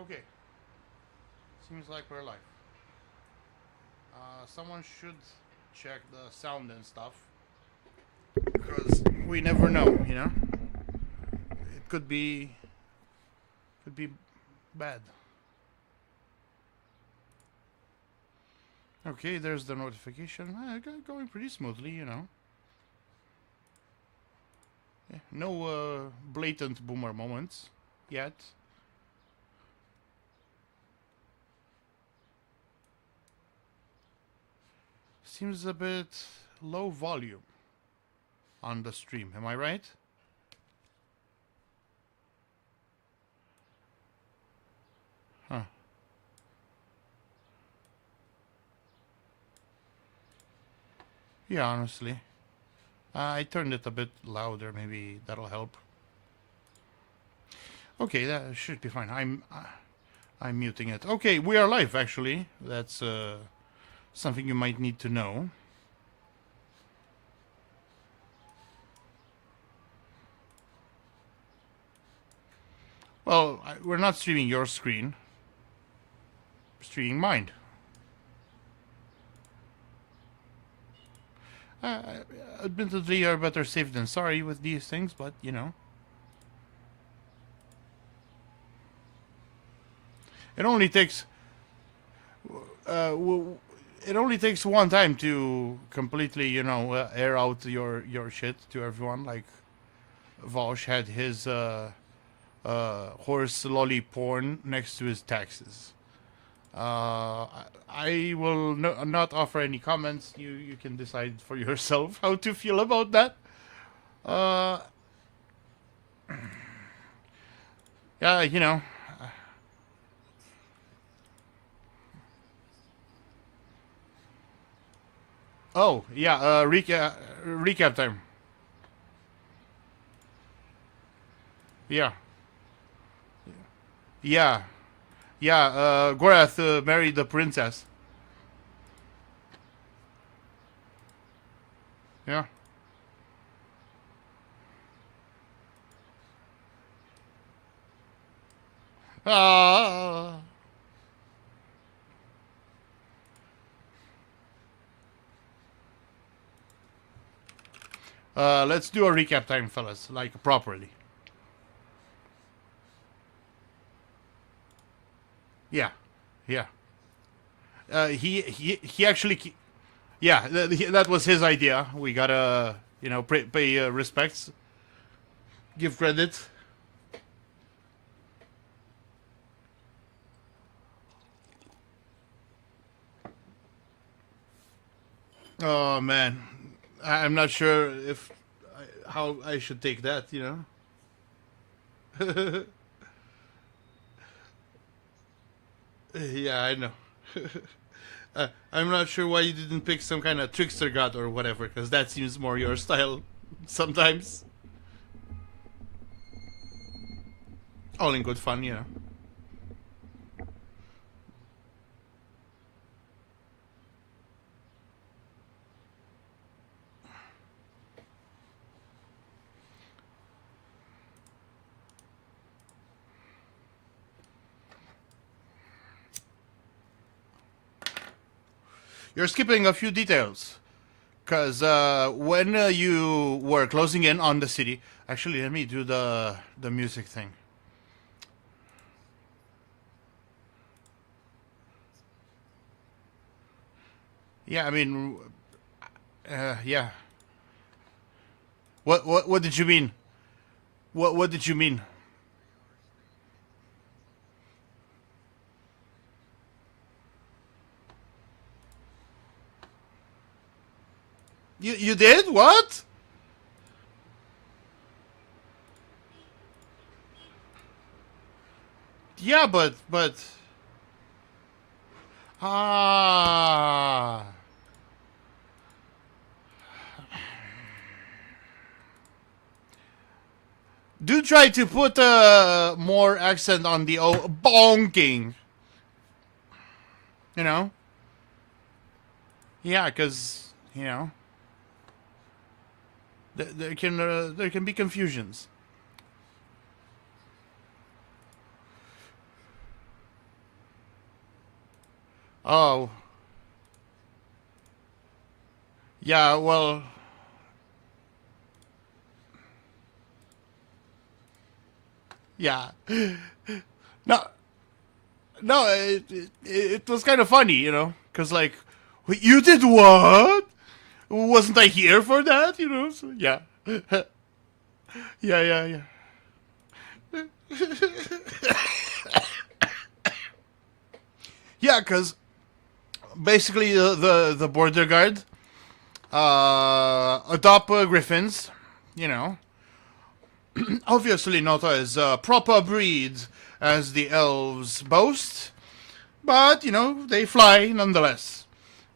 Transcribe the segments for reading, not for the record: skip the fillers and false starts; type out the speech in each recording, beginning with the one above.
Okay, seems like we're live. Someone should check the sound and stuff because we never know. It could be bad. Okay, there's the notification. Going pretty smoothly. Yeah, no blatant boomer moments yet. Seems a bit low volume on the stream. Am I right? Huh. Yeah, honestly. I turned it a bit louder. Maybe that'll help. Okay, that should be fine. I'm muting it. Okay, we are live. Actually, that's something you might need to know. Well, we're not streaming your screen. We're streaming mine. Admittedly, you're better safe than sorry with these things, but it only takes it only takes one time to completely air out your shit to everyone. Like Vosh had his horse lolly porn next to his taxes. I will not offer any comments. You can decide for yourself how to feel about that. Uh, yeah. Oh yeah. Recap time. Yeah. Yeah. Yeah. Gorath married the princess. Yeah. Ah. Let's do a recap time, fellas, like properly. Yeah, yeah. He actually, yeah, that was his idea. We gotta, pay respects, give credit. Oh man, I'm not sure if how I should take that. Yeah, I know. I'm not sure why you didn't pick some kind of trickster god or whatever, because that seems more your style. Sometimes, all in good fun. You're skipping a few details. Because when you were closing in on the city, actually, let me do the music thing. Yeah, I mean, yeah. What did you mean? What did you mean? You did what? Yeah, but ah. Do try to put more accent on the bonking. You know? Yeah, because there can be confusions. Oh, yeah. Well, yeah. No, no. It was kind of funny, because like, "Wait, you did what? Wasn't I here for that? So, yeah, yeah, yeah, yeah. Yeah, because basically the border guard adopt griffins, you know, obviously not as proper breeds as the elves boast, but they fly nonetheless.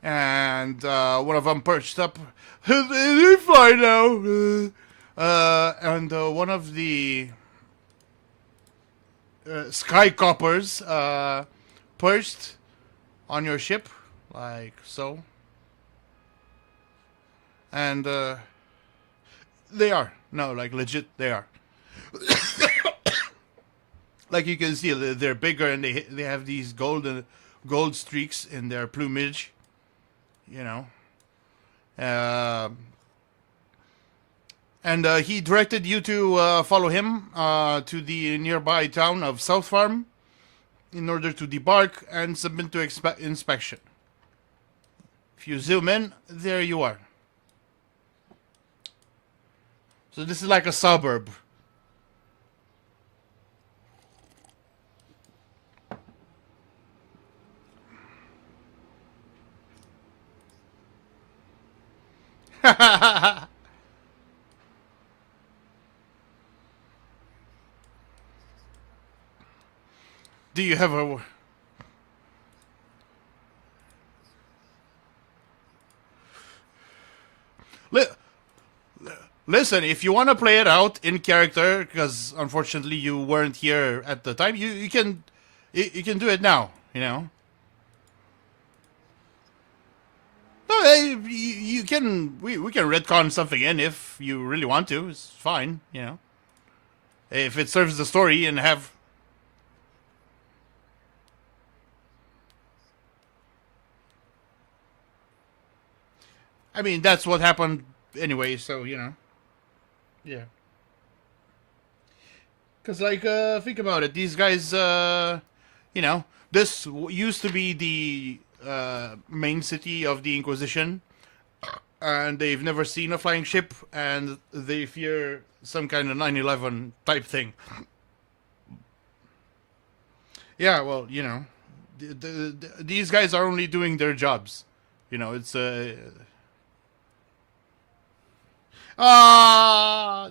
And one of them perched up. They fly now. And one of the sky coppers perched on your ship, like so. And they are. No, like legit, they are. Like you can see, they're bigger and they have these gold streaks in their plumage. You know. Uh, and he directed you to follow him to the nearby town of South Farm in order to debark and submit to inspection. If you zoom in, there you are. So this is like a suburb. Do you have a... Li- Listen, if you want to play it out in character, because unfortunately you weren't here at the time, you can do it now. No, you can we can retcon something in if you really want to. It's fine. If it serves the story and have. I mean, that's what happened anyway. So yeah. Because like think about it, these guys, you know, this used to be the main city of the Inquisition, and they've never seen a flying ship, and they fear some kind of 9/11 type thing. Yeah, well, these guys are only doing their jobs. It's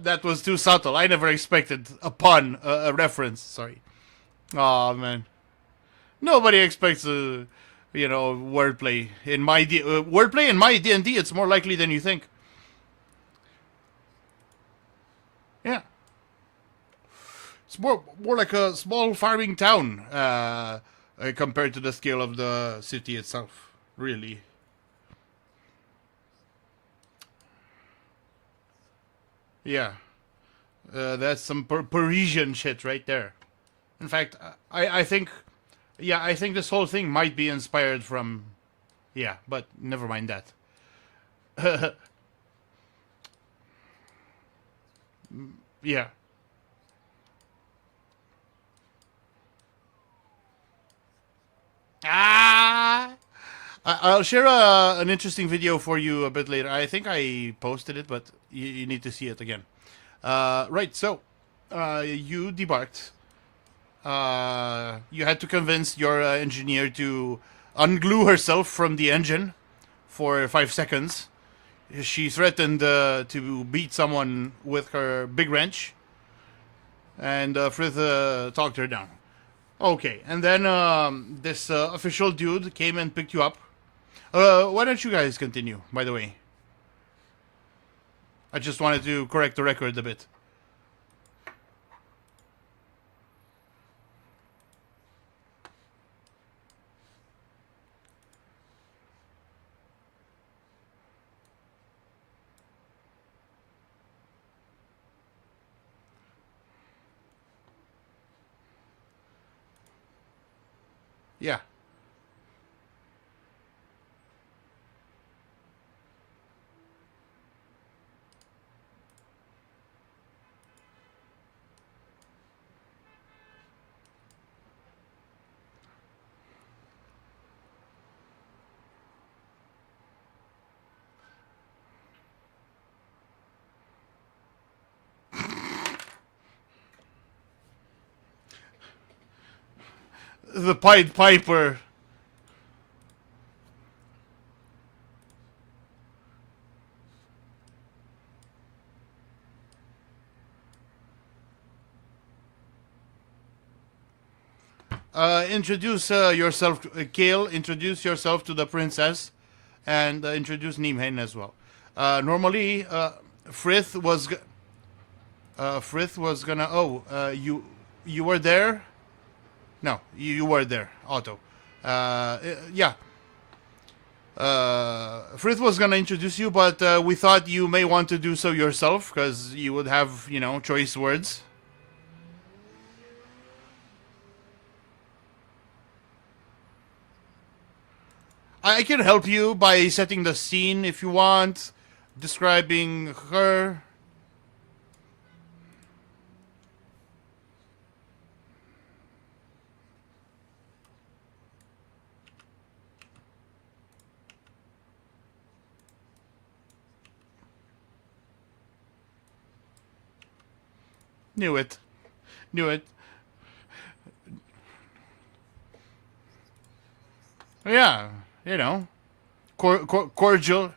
that was too subtle. I never expected a pun, a reference. Sorry. Oh man, nobody expects wordplay in my wordplay in my D&D. It's more likely than you think. Yeah, it's more like a small farming town compared to the scale of the city itself. Really. Yeah, that's some Parisian shit right there. In fact, I think, yeah, I think this whole thing might be inspired from, yeah, but never mind that. Yeah. Ah! I'll share an interesting video for you a bit later. I think I posted it, but you need to see it again. Right, so you debarked. You had to convince your engineer to unglue herself from the engine for 5 seconds. She threatened to beat someone with her big wrench, and Frith talked her down. Okay, and then this official dude came and picked you up. Why don't you guys continue, by the way? I just wanted to correct the record a bit. Yeah. The Pied Piper. Introduce yourself, Kale. Introduce yourself to the princess, and introduce Nimhen as well. Normally, Frith was Frith was gonna. Oh, you were there. No, you were there, Otto. Yeah. Frith was gonna introduce you, but we thought you may want to do so yourself because you would have, choice words. I can help you by setting the scene if you want, describing her. Knew it. Knew it. Yeah, cordial,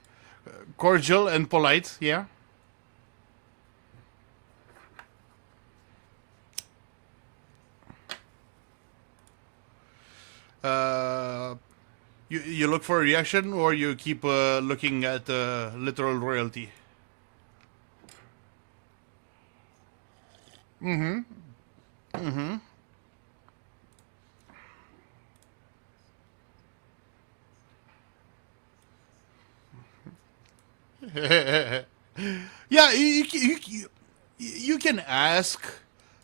cordial and polite. Yeah. Uh, you look for a reaction, or you keep looking at literal royalty. Mm-hmm. Mm-hmm. Yeah, you can ask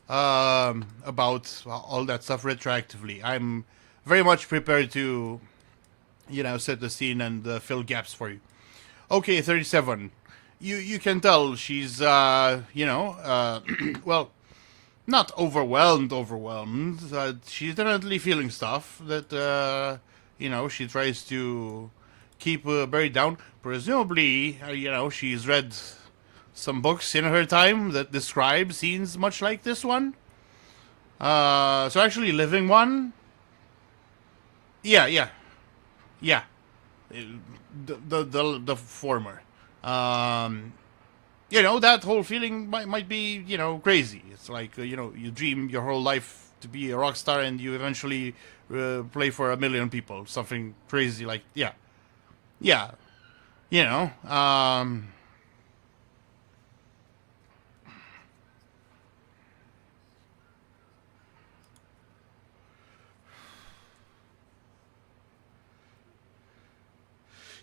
about all that stuff retroactively. I'm very much prepared to, set the scene and fill gaps for you. Okay, 37. You can tell she's, well, not overwhelmed. She's definitely feeling stuff that, she tries to keep buried down. Presumably, she's read some books in her time that describe scenes much like this one. So actually living one. Yeah, yeah, yeah. The former. Um, that whole feeling might be, crazy. It's like, you dream your whole life to be a rock star and you eventually play for a million people. Something crazy like, yeah. Yeah. You know, um,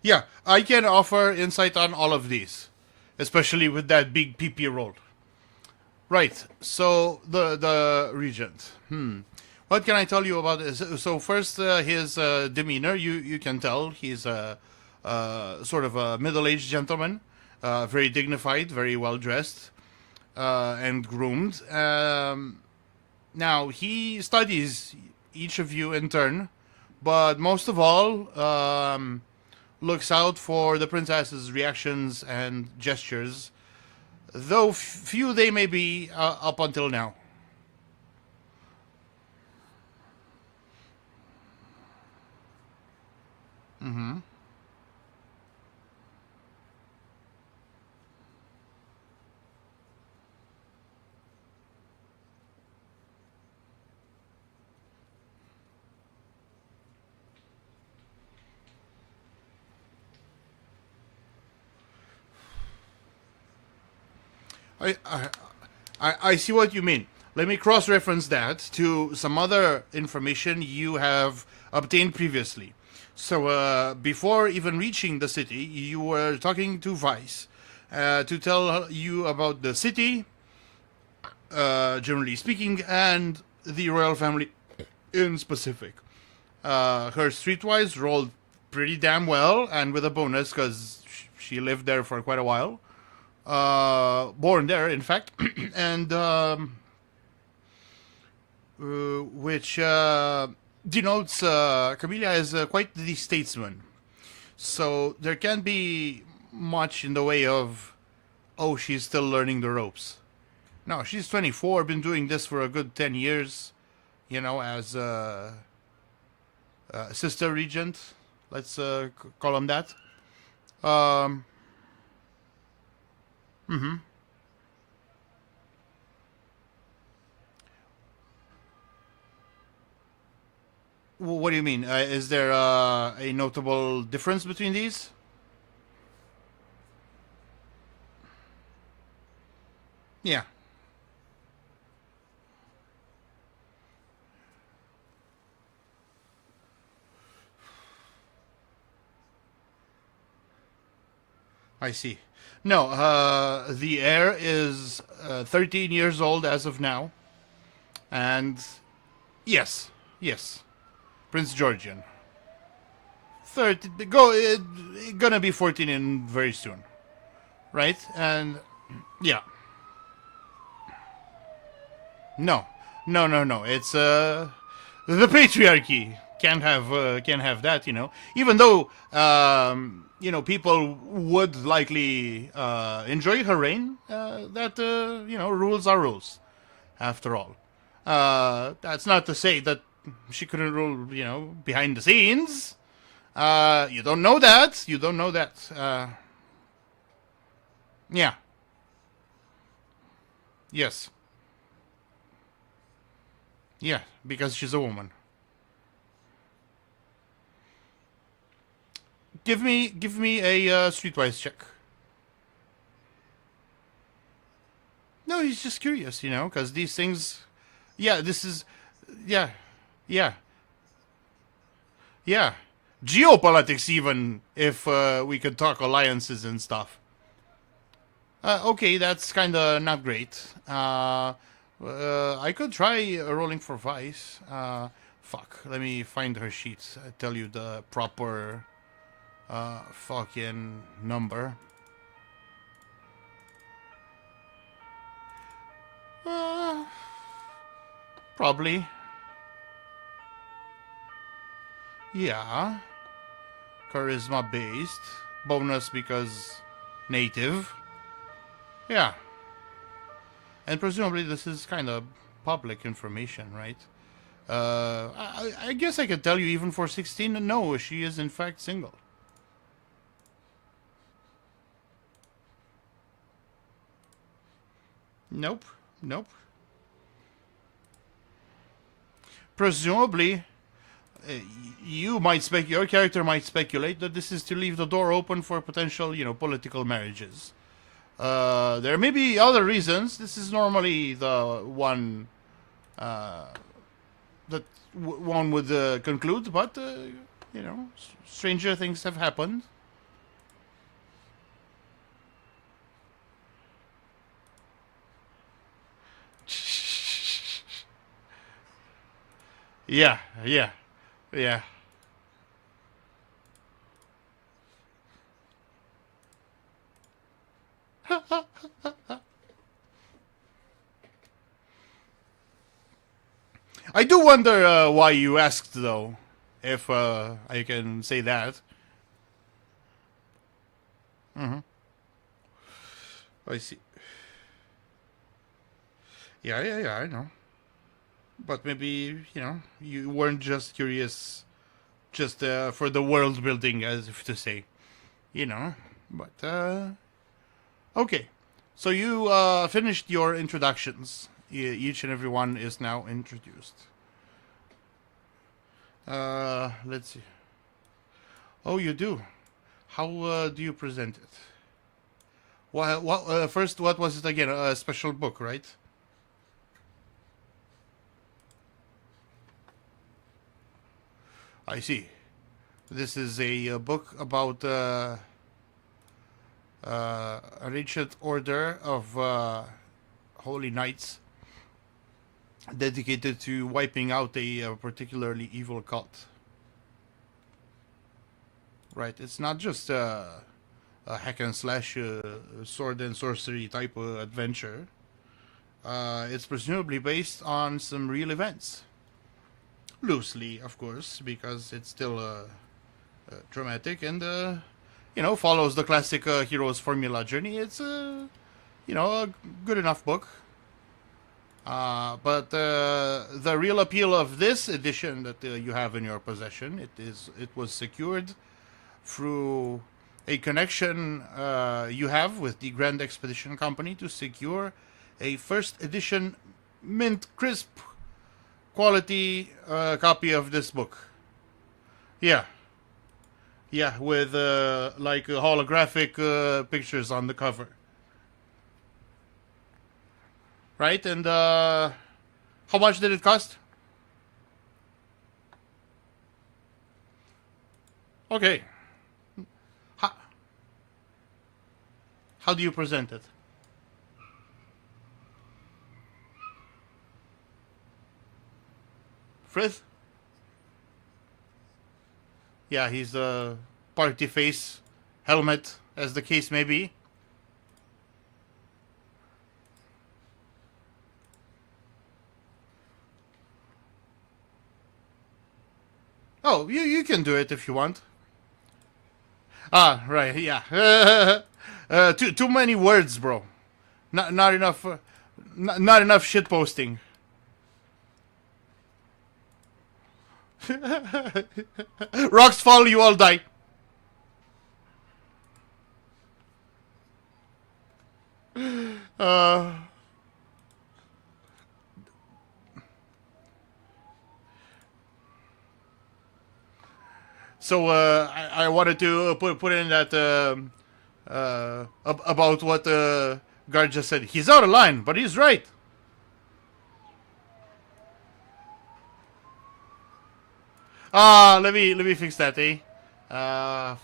yeah, I can offer insight on all of these, especially with that big PP roll. Right. So the regent. What can I tell you about this? So first, his demeanor. You can tell he's a sort of a middle-aged gentleman, very dignified, very well dressed, and groomed. Now he studies each of you in turn, but most of all, looks out for the princess's reactions and gestures, though few they may be up until now. Mm-hmm. I, I I see what you mean. Let me cross reference that to some other information you have obtained previously. So, before even reaching the city, you were talking to Vice to tell you about the city, generally speaking, and the royal family in specific. Her streetwise rolled pretty damn well, and with a bonus because she lived there for quite a while. Born there, in fact, and which denotes Camilla is quite the statesman. So there can't be much in the way of, oh, she's still learning the ropes. No, she's 24, been doing this for a good 10 years, as sister regent. Let's call him that. Um, mhm. What do you mean? Is there a notable difference between these? Yeah, I see. No, the heir is 13 years old as of now, and yes, yes, Prince Georgian. 30, gonna be 14 in very soon, right? And yeah, no, no. It's the patriarchy can't have that. Even though people would likely enjoy her reign. That rules are rules after all. That's not to say that she couldn't rule behind the scenes. You don't know that. You don't know that. Yeah. Yes. Yeah. Because she's a woman. Give me a streetwise check. No, he's just curious, because these things. Yeah, this is. Yeah, yeah, yeah. Geopolitics, even if we could talk alliances and stuff. Okay, that's kind of not great. I could try rolling for Vice. Fuck. Let me find her sheets. I tell you the proper fucking number. Uh, Probably. Yeah. Charisma based. Bonus because native. Yeah. And presumably this is kind of public information, right? I guess I could tell you even for 16, no, she is in fact single. Nope. Nope. Presumably, uh, your character might speculate that this is to leave the door open for potential, political marriages. There may be other reasons. This is normally the one uh, that one would conclude, but stranger things have happened. Yeah, yeah, yeah. I do wonder why you asked, though, if I can say that. Mm-hmm. I see. Yeah, yeah, yeah. I know. But maybe you weren't just curious, just for the world building, as if to say, you know. But okay. So you finished your introductions. Each and every one is now introduced. Let's see. Oh, you do. How do you present it? First, what was it again? A special book, right? I see. This is a, book about an ancient order of holy knights dedicated to wiping out a, particularly evil cult. Right? It's not just a hack and slash sword and sorcery type of adventure. It's presumably based on some real events. Loosely, of course, because it's still dramatic and follows the classic hero's formula journey. It's a good enough book. But the real appeal of this edition that you have in your possession, it was secured through a connection you have with the Grand Expedition Company to secure a first edition mint crisp quality copy of this book. Yeah, yeah, with like holographic pictures on the cover, right? And how much did it cost? Okay, how, how do you present it? Frith? Yeah, he's a party face, helmet, as the case may be. Oh, you can do it if you want. Ah, right, yeah. Too many words, bro. Not enough. Not enough shit posting. Rocks fall, you all die. Uh, so I wanted to put in that about what guard just said. He's out of line, but he's right. Let me fix that, eh?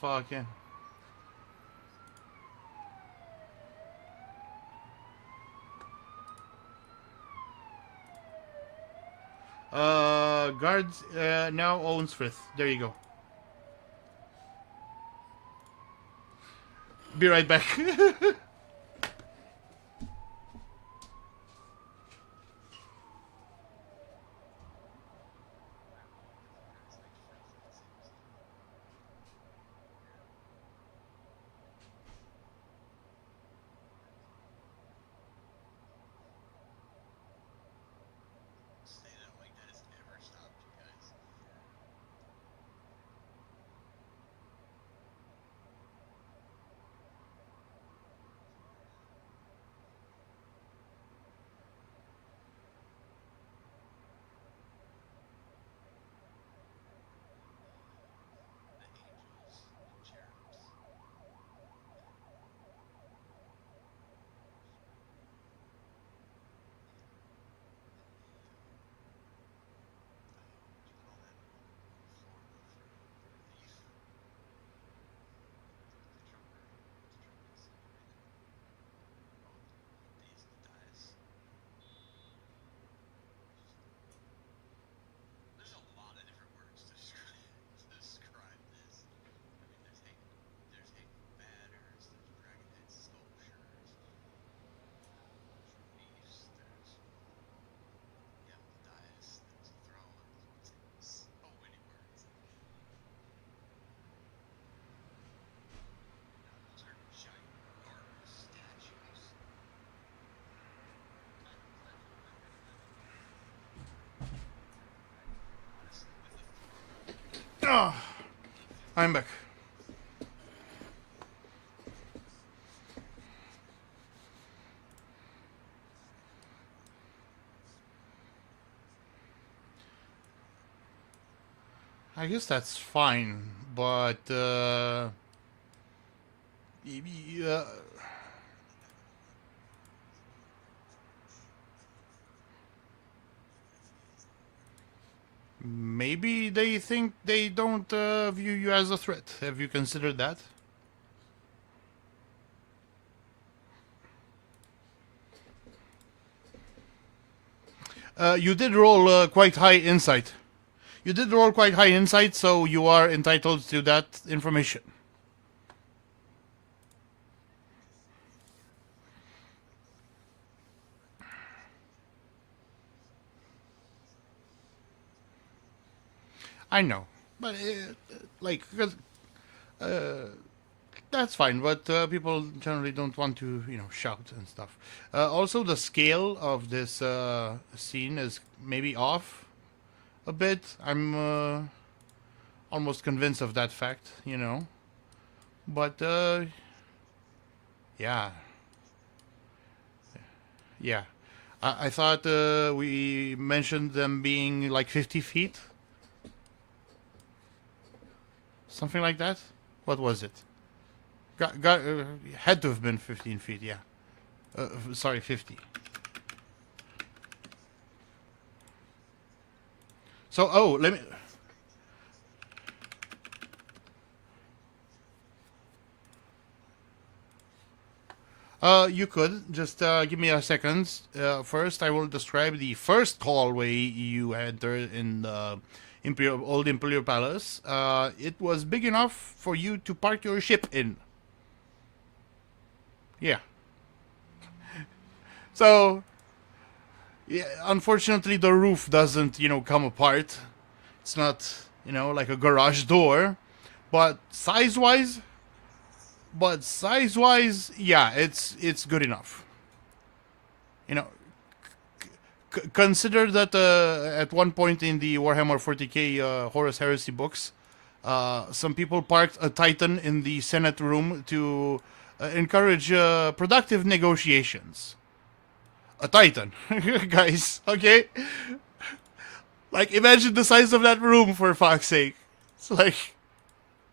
Fucking. Guards now owns Frith. There you go. Be right back. Oh, I'm back. I guess that's fine, but uh, maybe they think they don't view you as a threat. Have you considered that? You did roll quite high insight. You did roll quite high insight, so you are entitled to that information. I know, but like, 'cause, uh, that's fine. But people generally don't want to, shout and stuff. Also, the scale of this scene is maybe off a bit. I'm almost convinced of that fact. But yeah, yeah. I thought we mentioned them being like 50 feet, something like that. What was it? Had to have been 15 feet. Yeah. Sorry, 50. So, let me. You could just give me a second. First, I will describe the first hallway you entered in the old Imperial Palace. It was big enough for you to park your ship in. Yeah. So, yeah, unfortunately, the roof doesn't, come apart. It's not, like a garage door. But size-wise, yeah, it's good enough. You know, consider that at one point in the Warhammer 40k Horus Heresy books, some people parked a Titan in the Senate room to encourage productive negotiations. A Titan, guys. Okay, like imagine the size of that room for fuck's sake. It's like,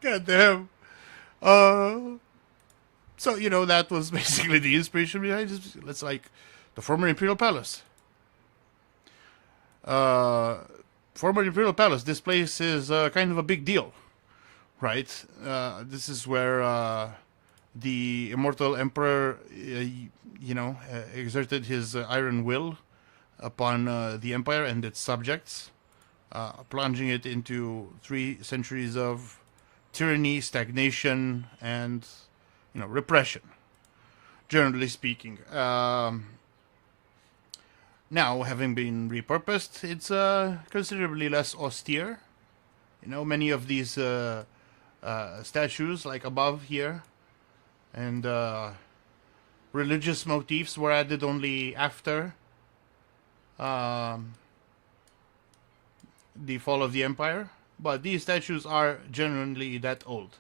goddamn. Uh, so that was basically the inspiration behind it. It's like the former Imperial Palace. Uh, Former Imperial Palace. This place is kind of a big deal, right? This is where the immortal emperor, exerted his iron will upon the empire and its subjects, plunging it into 3 centuries of tyranny, stagnation, and repression. Generally speaking, now having been repurposed, it's considerably less austere. Many of these statues, like above here, and religious motifs were added only after the fall of the empire. But these statues are genuinely that old.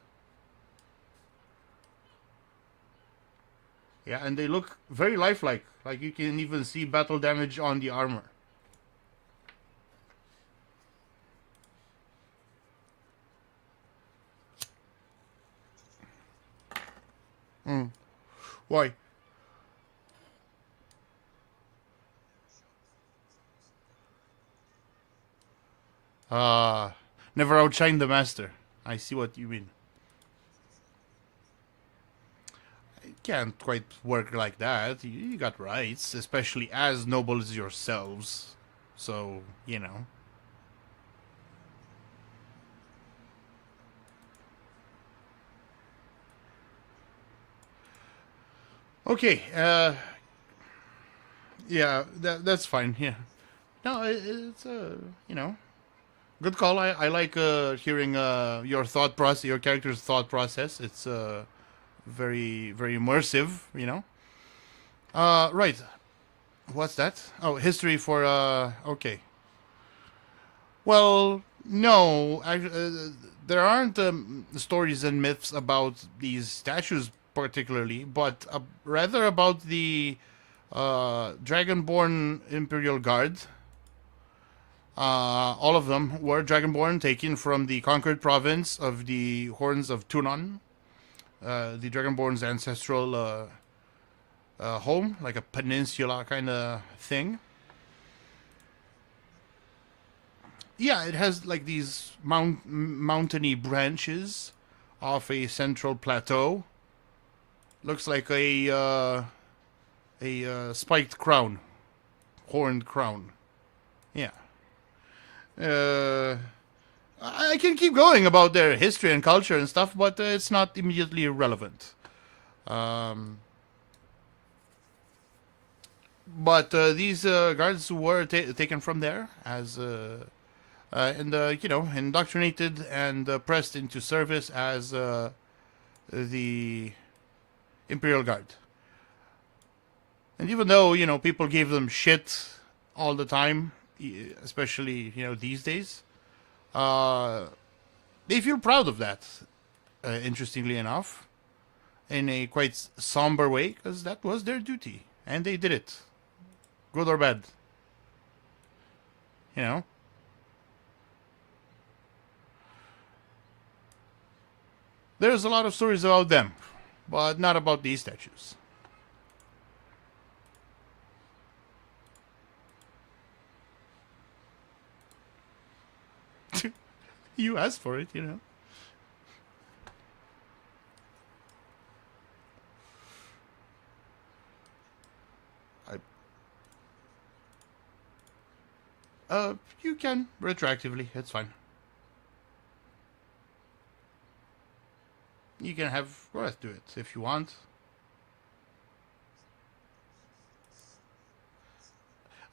Yeah, and they look very lifelike. Like you can even see battle damage on the armor. Mm. Why? Never outshine the master. I see what you mean. It can't quite work like that. You got rights, especially as noble as yourselves. So. Okay, yeah, that's fine. Yeah. No, it's good call. I like hearing your thought process, your character's thought process. It's very very immersive. Right. What's that? Oh, history for okay. Well, no, there aren't stories and myths about these statues particularly, but rather about the Dragonborn Imperial Guard. All of them were Dragonborn, taken from the conquered province of the Horns of Tunon, the Dragonborn's ancestral home, like a peninsula kind of thing. Yeah, it has like these mountainy branches off a central plateau. Looks like a spiked crown, horned crown. Yeah. Uh, I can keep going about their history and culture and stuff, but it's not immediately relevant. Um, but these guards were taken from there as and indoctrinated and pressed into service as the Imperial Guard. And even though, people gave them shit all the time, especially, these days, uh, they feel proud of that, interestingly enough, in a quite somber way, because that was their duty. And they did it. Good or bad. You know? There's a lot of stories about them, but not about these statues. You asked for it, You can retroactively. It's fine. You can have Gorath do it if you want.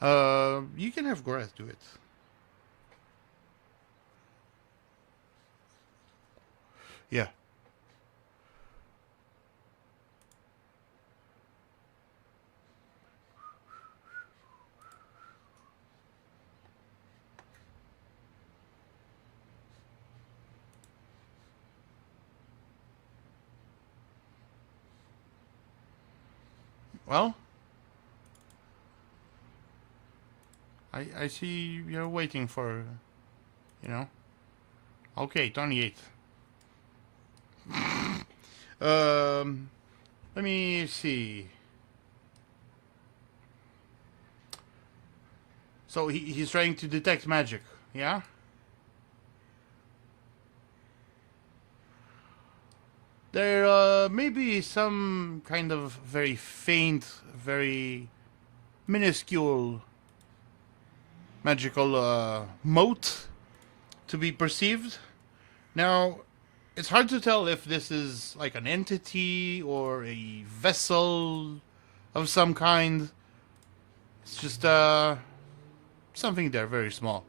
You can have Gorath do it. Yeah. Well, I see you're waiting for, you know. Okay, 28. Let me see. So he's trying to detect magic, yeah? There may be some kind of very faint, very minuscule magical mote to be perceived. Now, it's hard to tell if this is like an entity or a vessel of some kind. It's just something there, very small.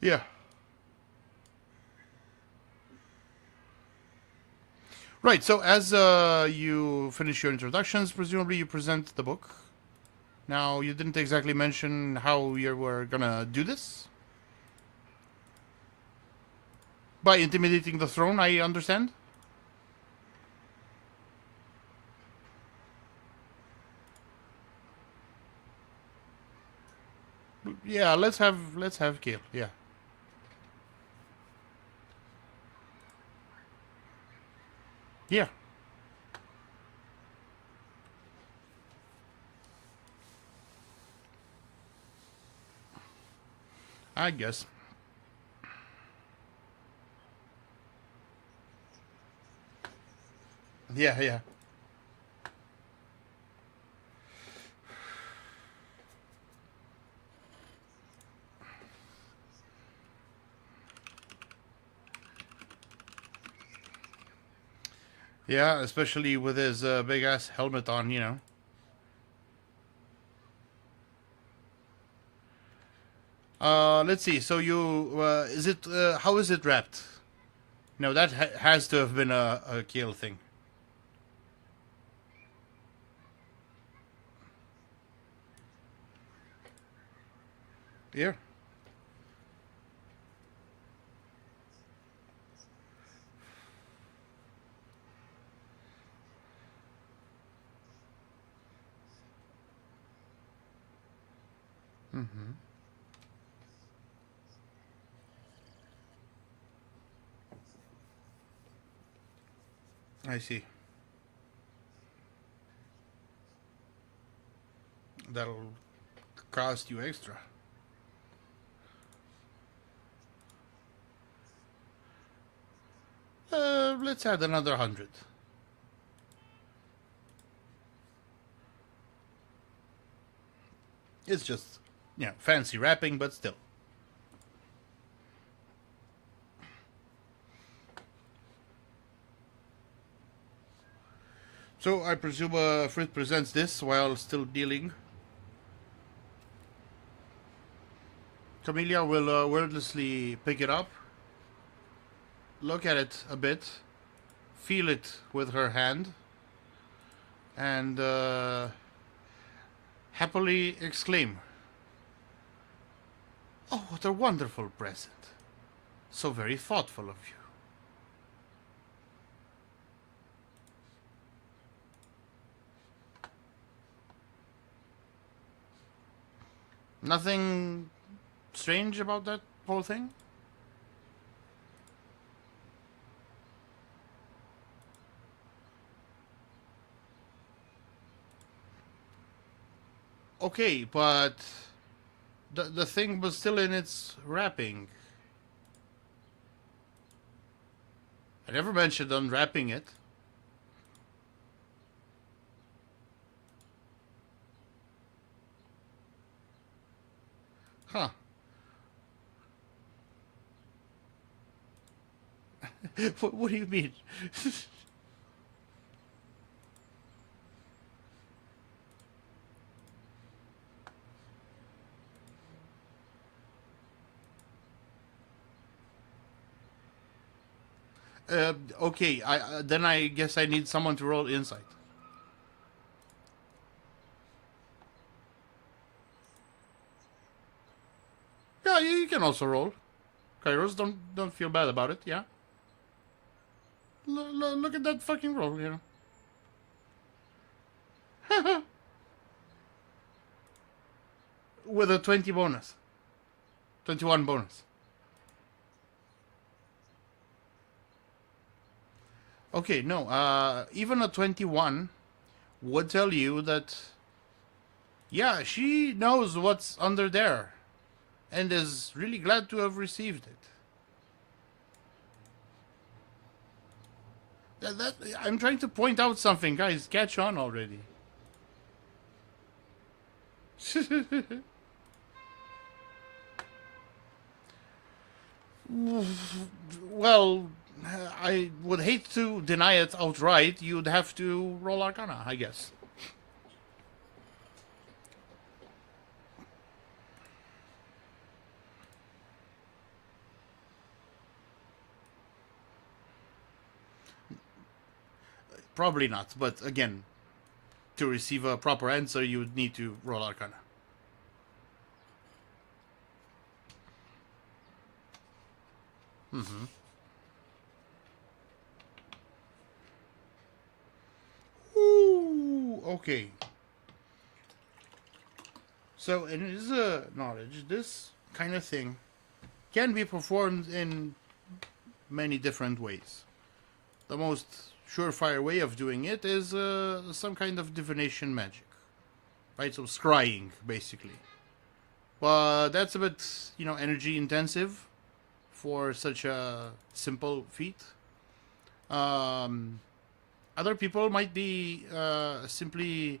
Yeah. Right, so as you finish your introductions, presumably you present the book. Now, you didn't exactly mention how you were gonna do this. By intimidating the throne, I understand. Yeah, let's have Kale. Yeah. Yeah, I guess. Yeah, yeah. Yeah, especially with his big ass helmet on. Let's see. So is it how is it wrapped? No, that has to have been a Kale thing. Yeah. Mm-hmm. I see. That'll cost you extra. Let's add another 100. It's just, fancy wrapping, but still. So I presume Frith presents this while still dealing. Camellia will wordlessly pick it up, look at it a bit, feel it with her hand, and happily exclaim, "Oh, what a wonderful present! So very thoughtful of you." Nothing strange about that whole thing? Okay, but the thing was still in its wrapping. I never mentioned unwrapping it. Huh. What do you mean? Okay, then I guess I need someone to roll insight. Yeah, you can also roll. Kairos, don't feel bad about it. Yeah. Look at that fucking roll, you know. With a 20 bonus. 21 bonus. Okay, no. Even a 21 would tell you that, yeah, she knows what's under there and is really glad to have received it. I'm trying to point out something, guys. Catch on already. Well, I would hate to deny it outright. You'd have to roll Arcana, I guess. Probably not, but again, to receive a proper answer, you would need to roll Arcana. Mm-hmm. Ooh, okay. So, in his knowledge, this kind of thing can be performed in many different ways. The most surefire way of doing it is some kind of divination magic, right? So scrying, basically. But that's a bit, energy intensive for such a simple feat. Um, Other people might be simply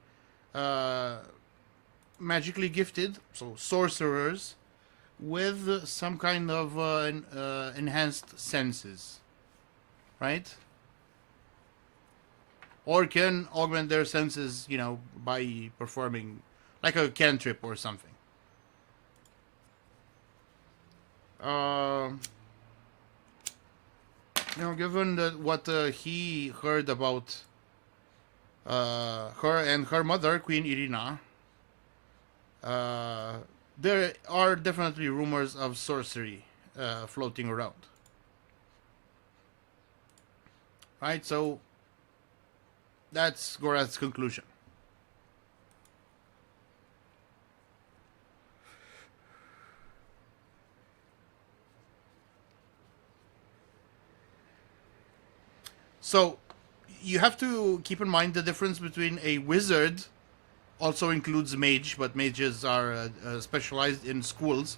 magically gifted, so sorcerers, with some kind of enhanced senses, right? Or can augment their senses, by performing like a cantrip or something. Uh, given that what he heard about her and her mother, Queen Irina, there are definitely rumors of sorcery floating around. Right, so that's Gorath's conclusion. So you have to keep in mind the difference between a wizard, also includes mage, but mages are specialized in schools,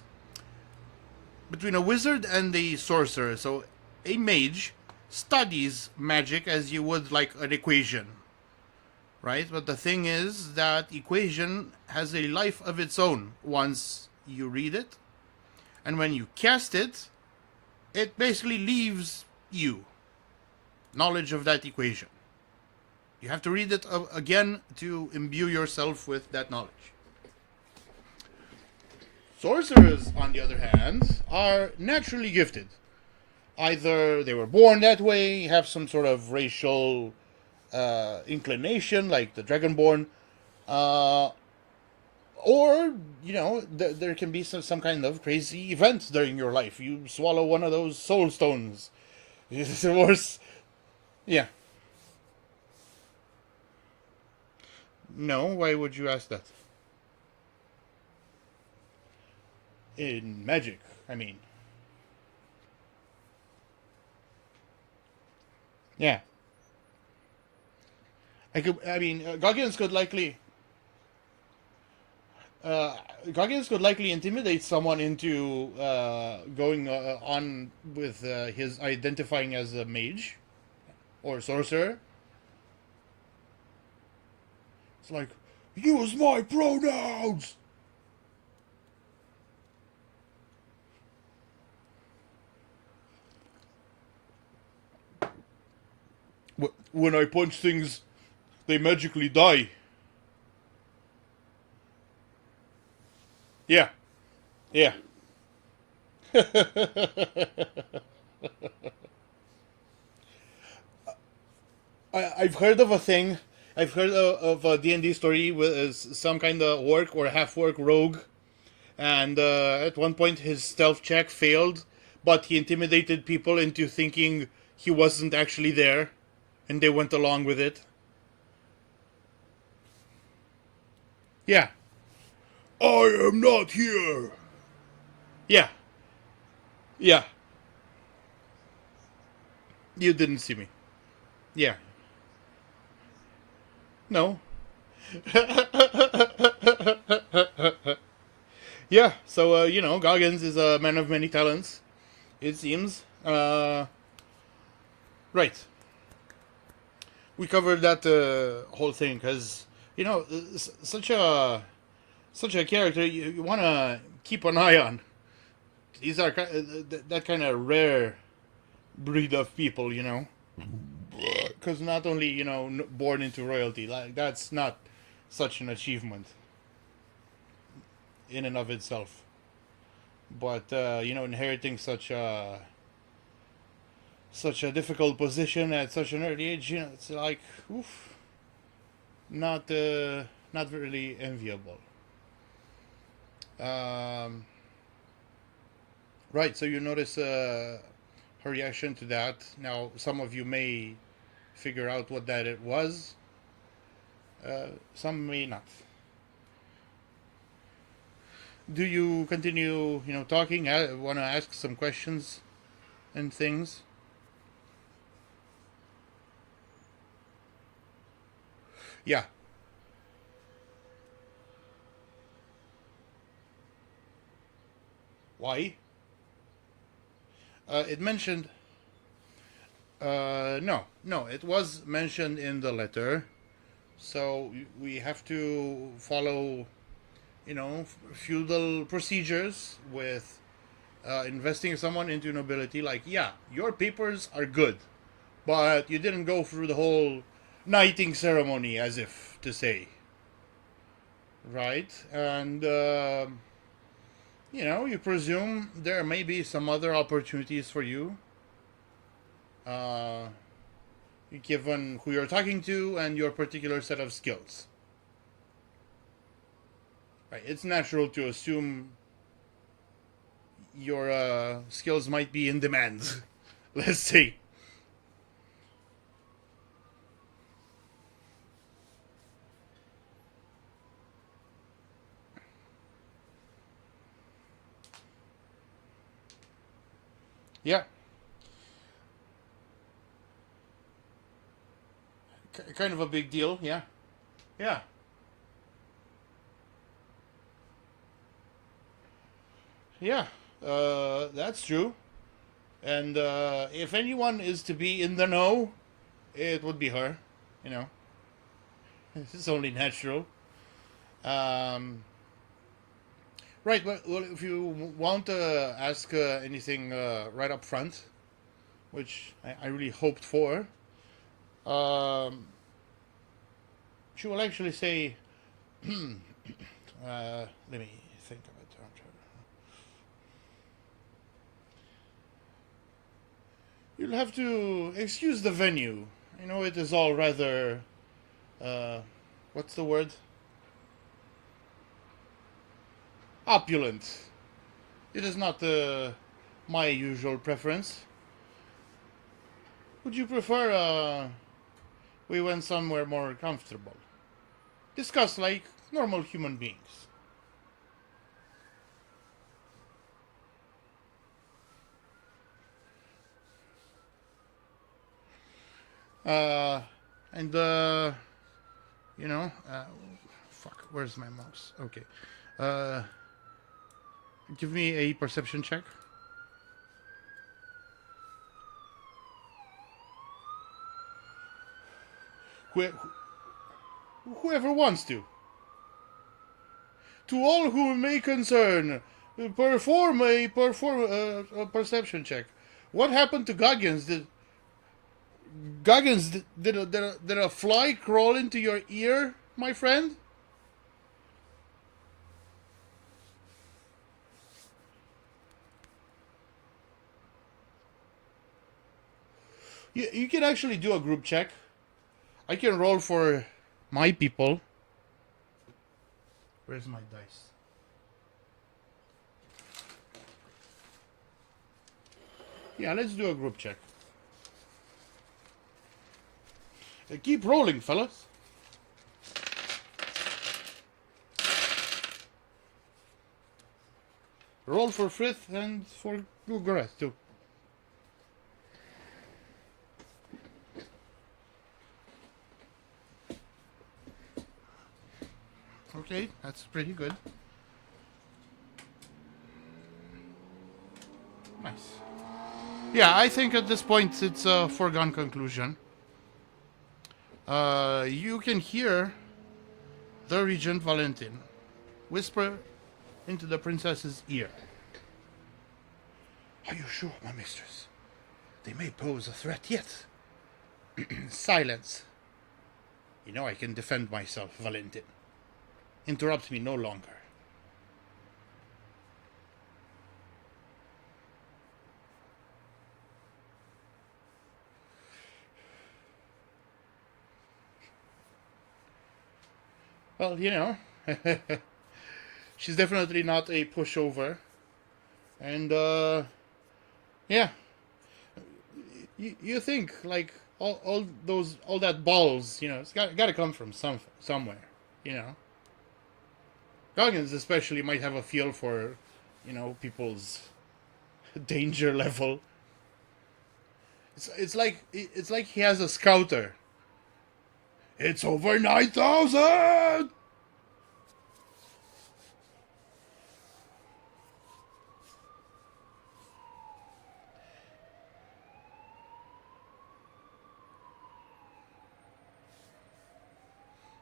between a wizard and a sorcerer. So a mage studies magic as you would like an equation, right? But the thing is that equation has a life of its own once you read it, and when you cast it, it basically leaves you knowledge of that equation. You have to read it again to imbue yourself with that knowledge. Sorcerers, on the other hand, are naturally gifted. Either they were born that way, have some sort of racial inclination, like the Dragonborn, uh, or there can be some kind of crazy event during your life. You swallow one of those soul stones. Or yeah. No, why would you ask that? In magic, I mean. Yeah. I mean, Goggins could likely. Uh, Goggins could likely intimidate someone into going on with his identifying as a mage or sorcerer. It's like, use my pronouns! When I punch things, they magically die. Yeah, yeah. I've heard of a thing. I've heard of a D&D story with some kind of orc or half-orc rogue, and at one point his stealth check failed, but he intimidated people into thinking he wasn't actually there, and they went along with it. Yeah. I am not here. Yeah. Yeah. You didn't see me. Yeah. No. Yeah. So Goggins is a man of many talents. It seems. Right. We covered that whole thing because such a character you want to keep an eye on. These are that kind of rare breed of people, because not only born into royalty, like that's not such an achievement in and of itself, but inheriting such a difficult position at such an early age, it's like oof, not not really enviable. Um, right, so you notice her reaction to that. Now, some of you may figure out what that it was. Some may not. Do you continue, talking? I want to ask some questions and things. Yeah. Why? It mentioned. No, no. It was mentioned in the letter, so we have to follow, feudal procedures with investing someone into nobility. Like, yeah, your papers are good, but you didn't go through the whole knighting ceremony, as if to say, right? And you presume there may be some other opportunities for you, uh, given who you're talking to and your particular set of skills. Right? It's natural to assume your skills might be in demand. Let's say. Yeah, kind of a big deal. Yeah, yeah, yeah. That's true. And if anyone is to be in the know, it would be her. You know, it's only natural. Um, right. Well, if you want to ask anything right up front, which I really hoped for, um, she will actually say, let me think of it. You'll have to excuse the venue. I know it is all rather, uh, what's the word? Opulent. It is not my usual preference. Would you prefer we went somewhere more comfortable? Discuss like normal human beings. Uh, and you know, fuck. Where's my mouse? Okay. Uh, give me a perception check. Whoever wants to. To all who may concern, perform a perception check. What happened to Goggins? Did a fly crawl into your ear, my friend? You can actually do a group check. I can roll for my people. Where's my dice? Yeah, let's do a group check. Keep rolling, fellas. Roll for Frith and for Gugaret too. Okay, that's pretty good. Nice. Yeah, I think at this point it's a foregone conclusion. You can hear the Regent Valentin whisper into the princess's ear. Are you sure, my mistress? They may pose a threat yet. Silence. You know I can defend myself, Valentin. Interrupt me no longer. Well, you know, she's definitely not a pushover. And, yeah. You think, like, all that balls, you know, it's gotta come from somewhere, you know. Goggins especially might have a feel for, you know, people's danger level. It's like he has a scouter. It's over 9,000.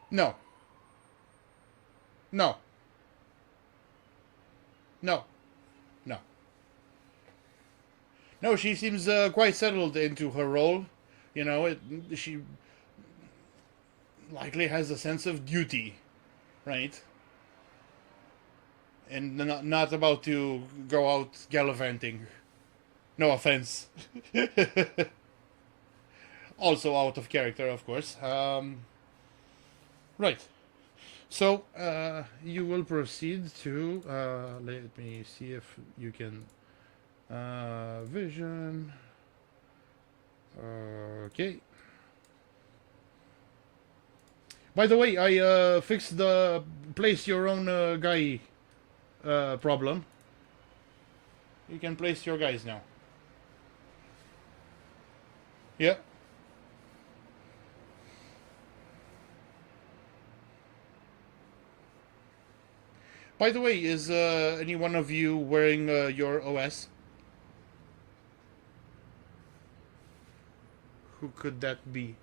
No. No. No. No. No, she seems quite settled into her role. You know, she likely has a sense of duty, right? And not about to go out gallivanting. No offense. Also out of character, of course. Right. So, you will proceed to, let me see if you can, vision, okay. By the way, I, fixed the place your own, guy, problem. You can place your guys now. Yeah. By the way, is any one of you wearing your OS? Who could that be?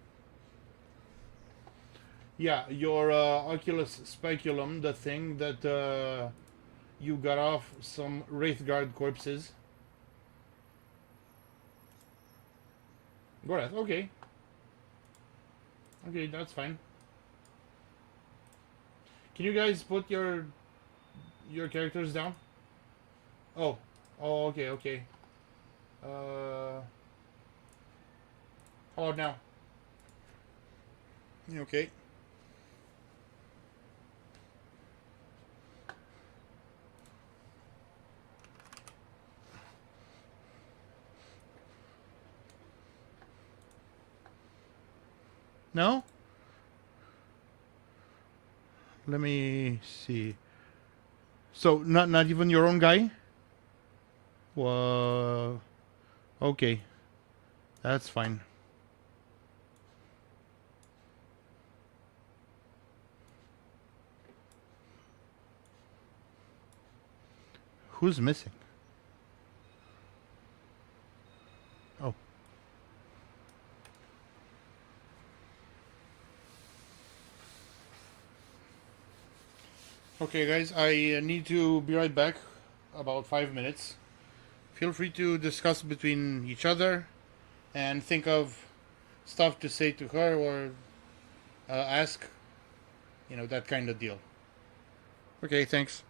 Yeah, your Oculus Speculum, the thing that you got off some Wraithguard corpses. Go ahead. Okay. Okay, that's fine. Can you guys put your characters down? Oh. Oh, okay, okay. How about now? Okay. No? Let me see. So not even your own guy? Well, okay. That's fine. Who's missing? Oh. Okay, guys, I need to be right back. About 5 minutes. Feel free to discuss between each other and think of stuff to say to her or ask. That kind of deal. Okay, thanks.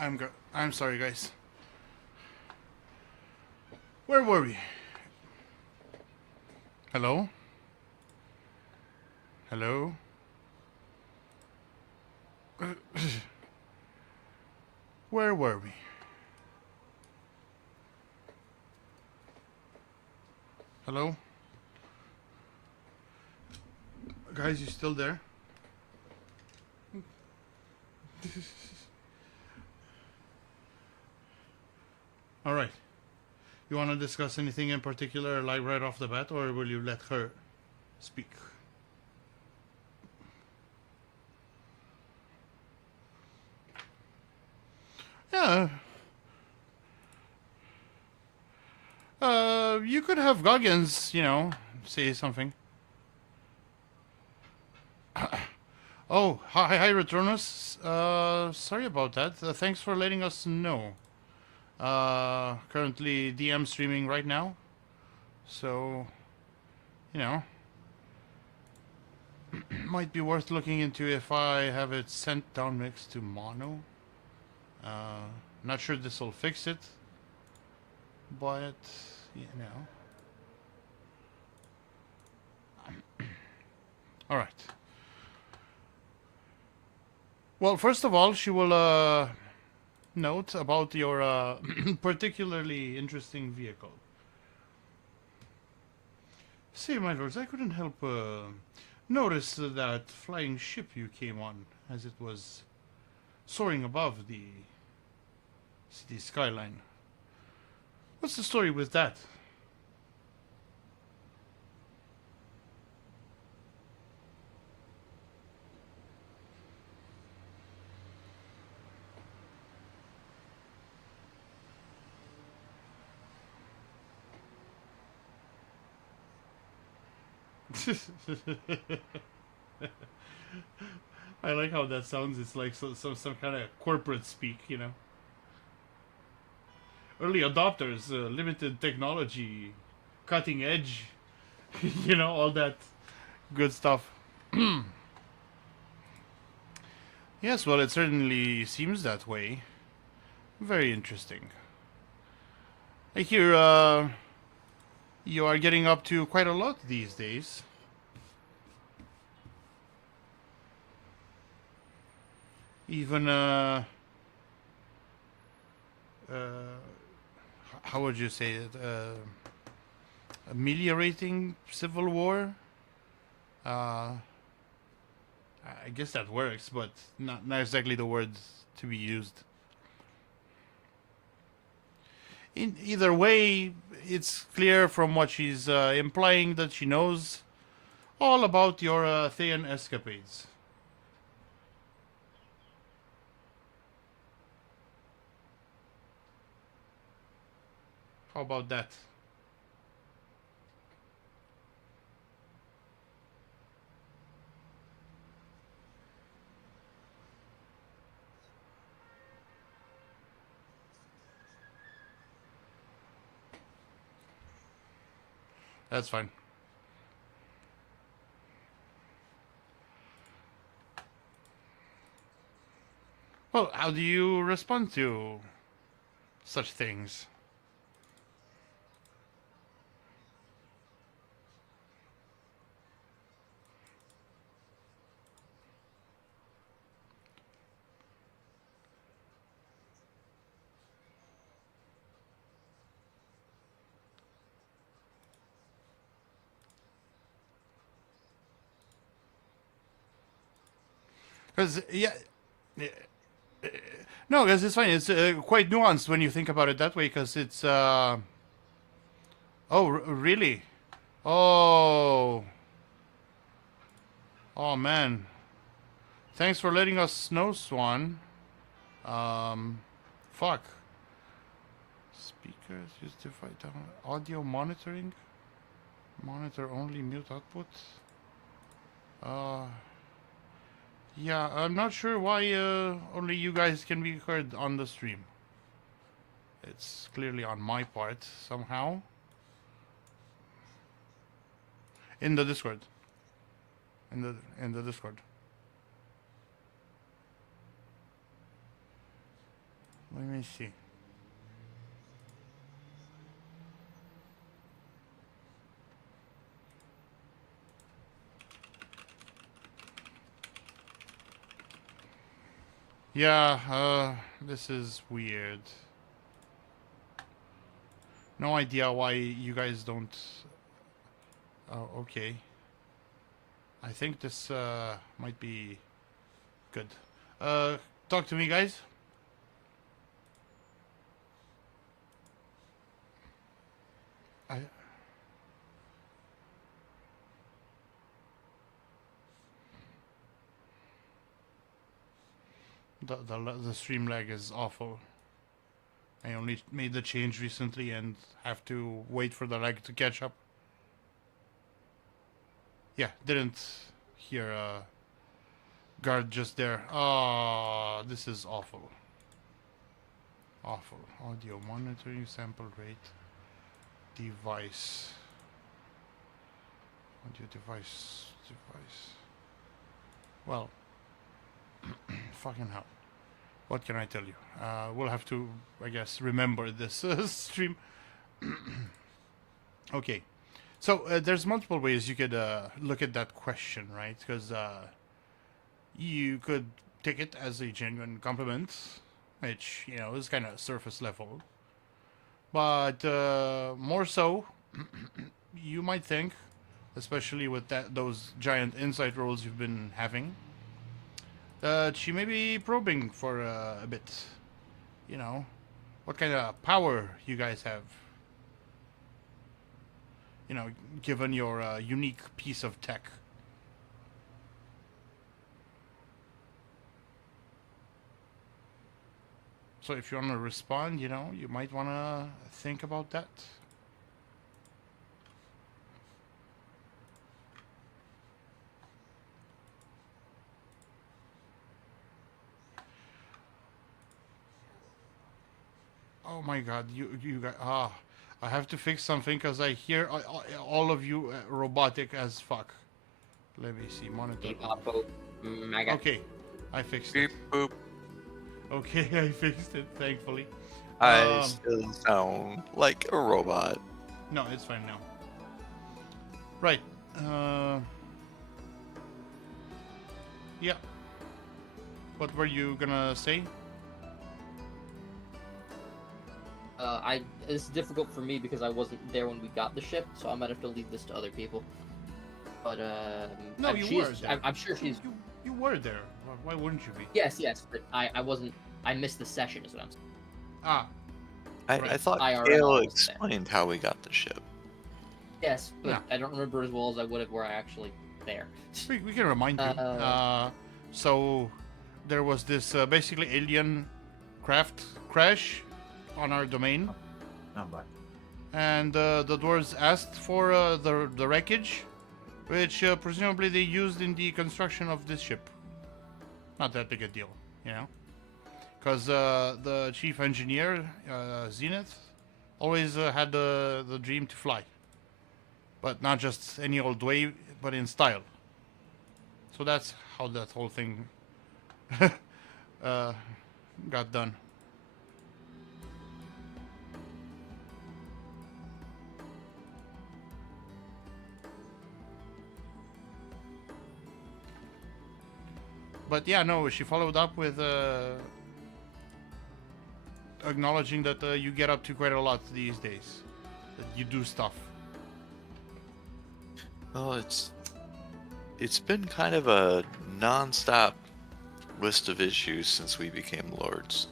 I'm sorry, guys. Where were we? Hello? Hello? Where were we? Hello? Guys, you still there? All right. You want to discuss anything in particular, like right off the bat, or will you let her speak? Yeah. You could have Goggins, say something. Oh, hi, Retronus. Sorry about that. Thanks for letting us know. Currently DM streaming right now. So, you know, might be worth looking into if I have it sent down mixed to mono. Not sure this will fix it, but, Alright. Well, first of all, she will note about your particularly interesting vehicle. Say, my lords, I couldn't help notice that flying ship you came on as it was soaring above the city skyline. What's the story with that? I like how that sounds. It's like some kind of corporate speak, Early adopters, limited technology, cutting edge, all that good stuff. Yes, well, it certainly seems that way. Very interesting. I hear you are getting up to quite a lot these days. Even how would you say it? Ameliorating civil war. I guess that works, but not exactly the words to be used. In either way, it's clear from what she's implying that she knows all about your Thean escapades. How about that? That's fine. Well, how do you respond to such things? Because, yeah. No, because it's fine. It's quite nuanced when you think about it that way, because it's. Oh, really? Oh. Oh, man. Thanks for letting us know, Swan. Fuck. Speakers used to fight down audio monitoring. Monitor only, mute output. Yeah, I'm not sure why only you guys can be heard on the stream. It's clearly on my part somehow. In the Discord. In the Discord. Let me see. Yeah, this is weird. No idea why you guys don't... Oh, okay. I think this might be good. Talk to me, guys. I... The stream lag is awful. I only made the change recently and have to wait for the lag to catch up. Yeah, didn't hear a guard just there. Oh, this is awful. Awful. Audio monitoring, sample rate, device. Audio device. Well, fucking hell. What can I tell you? We'll have to, I guess, remember this stream. Okay. So there's multiple ways you could look at that question, right? Because you could take it as a genuine compliment, which, you know, is kind of surface level. But more so, you might think, especially with those giant insight rolls you've been having, she may be probing for a bit. You know, what kind of power you guys have. You know, given your unique piece of tech. So if you want to respond, you know, you might want to think about that. Oh my God, you got I have to fix something because I hear all of you robotic as fuck. Let me see, monitor. Okay, I fixed it. Boop. Okay, I fixed it, thankfully. I still sound like a robot. No, it's fine now. Right. Yeah. What were you gonna say? It's difficult for me because I wasn't there when we got the ship, so I might have to leave this to other people. But no, you were there. I'm sure she's. You were there. Why wouldn't you be? Yes, but I wasn't. I missed the session, is what I'm saying. Ah. I thought IRL Gail was explained how we got the ship. Yes, but Yeah. I don't remember as well as I would have were I actually there. We can remind you. So there was this basically alien craft crash on our domain. Oh, bye. And the dwarves asked for the wreckage, which presumably they used in the construction of this ship. Not that big a deal, you know? Because the chief engineer, Zenith, always had the dream to fly. But not just any old way, but in style. So that's how that whole thing got done. But yeah, no, she followed up with acknowledging that you get up to quite a lot these days. That you do stuff. Well, it's been kind of a non-stop list of issues since we became lords.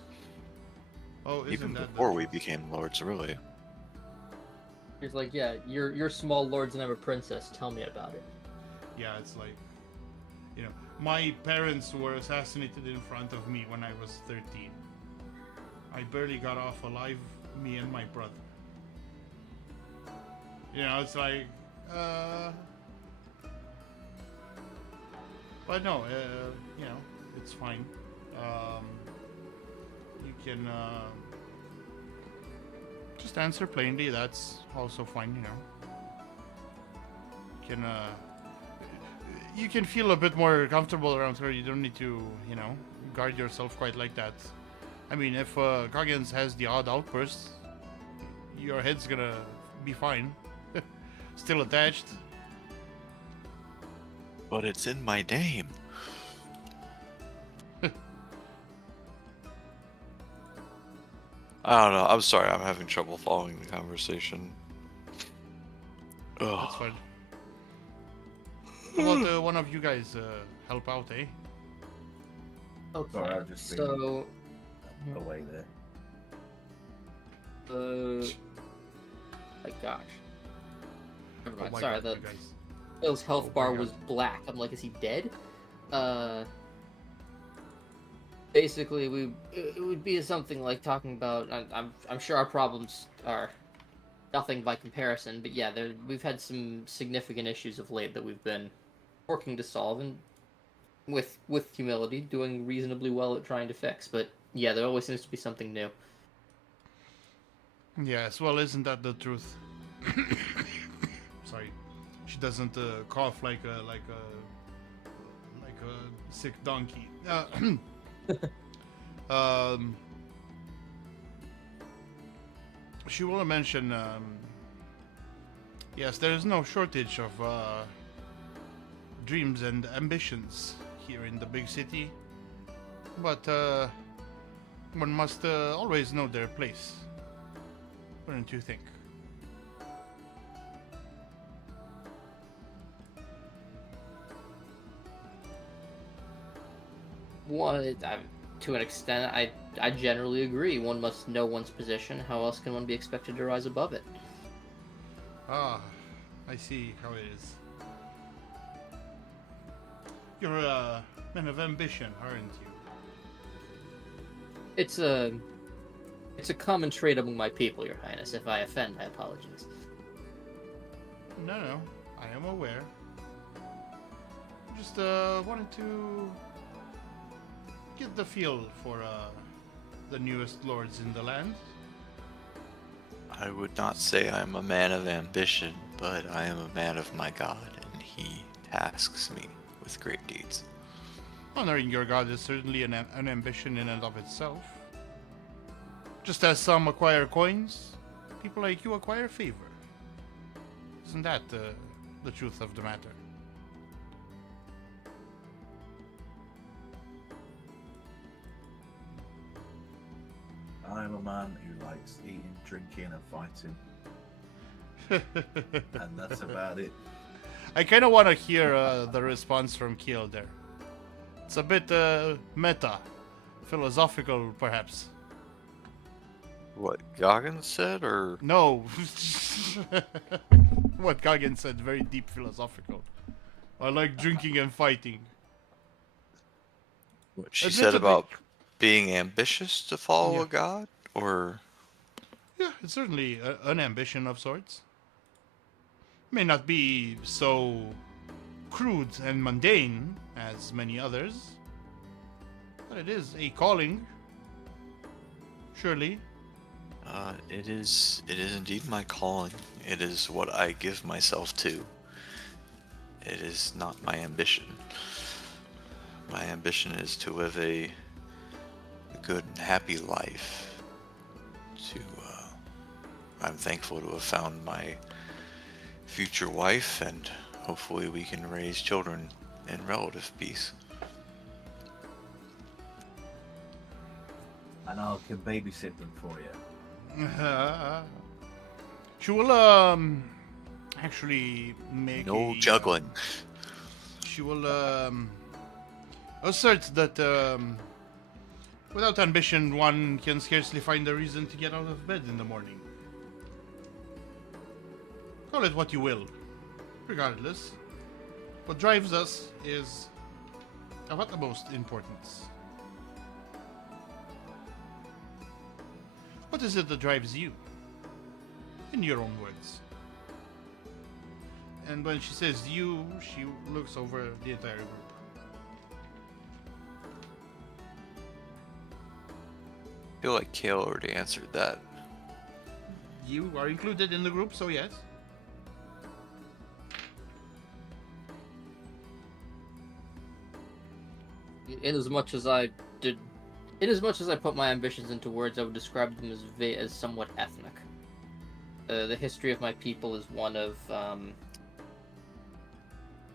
Oh, isn't Even that before we became lords, really. He's like, yeah, you're small lords and I'm a princess. Tell me about it. Yeah, it's like, you know, my parents were assassinated in front of me when I was 13. I barely got off alive, me and my brother. You know, it's like, but no, you know, it's fine. You can just answer plainly. That's also fine, you know. You can feel a bit more comfortable around her. You don't need to, you know, guard yourself quite like that. I mean, if Goggins has the odd outburst, your head's gonna be fine. Still attached. But it's in my name. I don't know. I'm sorry. I'm having trouble following the conversation. That's Ugh. fine. How about one of you guys help out, eh? Okay. Sorry, I've just been So, away there. my gosh. Never mind. my Sorry, God, the you guys. Phil's health Oh my bar God. was black. I'm like, is he dead? Basically, it would be something like talking about. I'm sure our problems are nothing by comparison, but yeah, we've had some significant issues of late that we've been working to solve, and with humility, doing reasonably well at trying to fix. But yeah, there always seems to be something new. Yes, well, isn't that the truth? Sorry, she doesn't cough like a sick donkey. She will mention. Yes, there is no shortage of dreams and ambitions here in the big city, but one must always know their place. Wouldn't you think? To an extent, I generally agree. One must know one's position. How else can one be expected to rise above it? Ah, I see how it is. You're a man of ambition, aren't you? It's a common trait among my people, Your Highness. If I offend, I apologize. No, I am aware. Just wanted to get the feel for the newest lords in the land. I would not say I'm a man of ambition, but I am a man of my God, and he tasks me with great deeds. Honoring your god is certainly an ambition in and of itself. Just as some acquire coins, people like you acquire favor. Isn't that the truth of the matter? I'm a man who likes eating, drinking, and fighting, and that's about it. I kind of want to hear the response from Kiel there. It's a bit meta, philosophical, perhaps. What Goggins said, or No. What Kagan said, very deep philosophical. I like drinking and fighting. what she Admittedly- said about being ambitious to follow Yeah. a god, or Yeah, it's certainly an ambition of sorts. May not be so crude and mundane as many others, but it is a calling. Surely. it is indeed my calling. It is what I give myself to. It is not my ambition. My ambition is to live a good and happy life. I'm thankful to have found my future wife, and hopefully we can raise children in relative peace. And I can babysit them for you. She will actually make No a, juggling. She will assert that without ambition one can scarcely find a reason to get out of bed in the morning. Call it what you will. Regardless, what drives us is of utmost importance. What is it that drives you? In your own words. And when she says you, she looks over the entire group. I feel like Kale already answered that. You are included in the group, so yes. In as much as I did In as much as I put my ambitions into words, I would describe them as somewhat ethnic. The history of my people is one of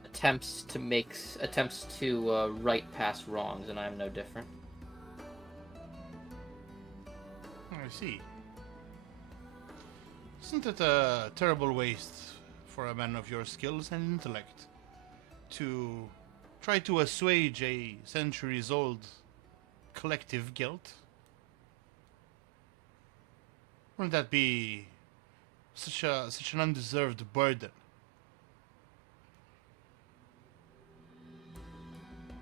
attempts to right past wrongs, and I am no different. I see. Isn't it a terrible waste for a man of your skills and intellect to try to assuage a centuries-old collective guilt? Wouldn't that be such an undeserved burden?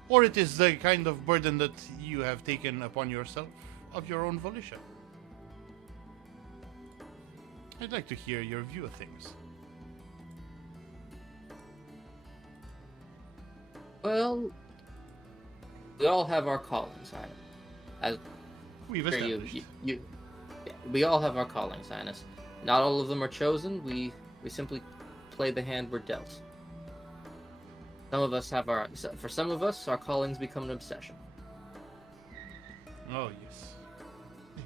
Or it is the kind of burden that you have taken upon yourself of your own volition? I'd like to hear your view of things. Well, we all have our callings, Highness. As We've sure established. yeah, we all have our callings, Highness. Not all of them are chosen. We simply play the hand we're dealt. For some of us, our callings become an obsession. Oh, yes.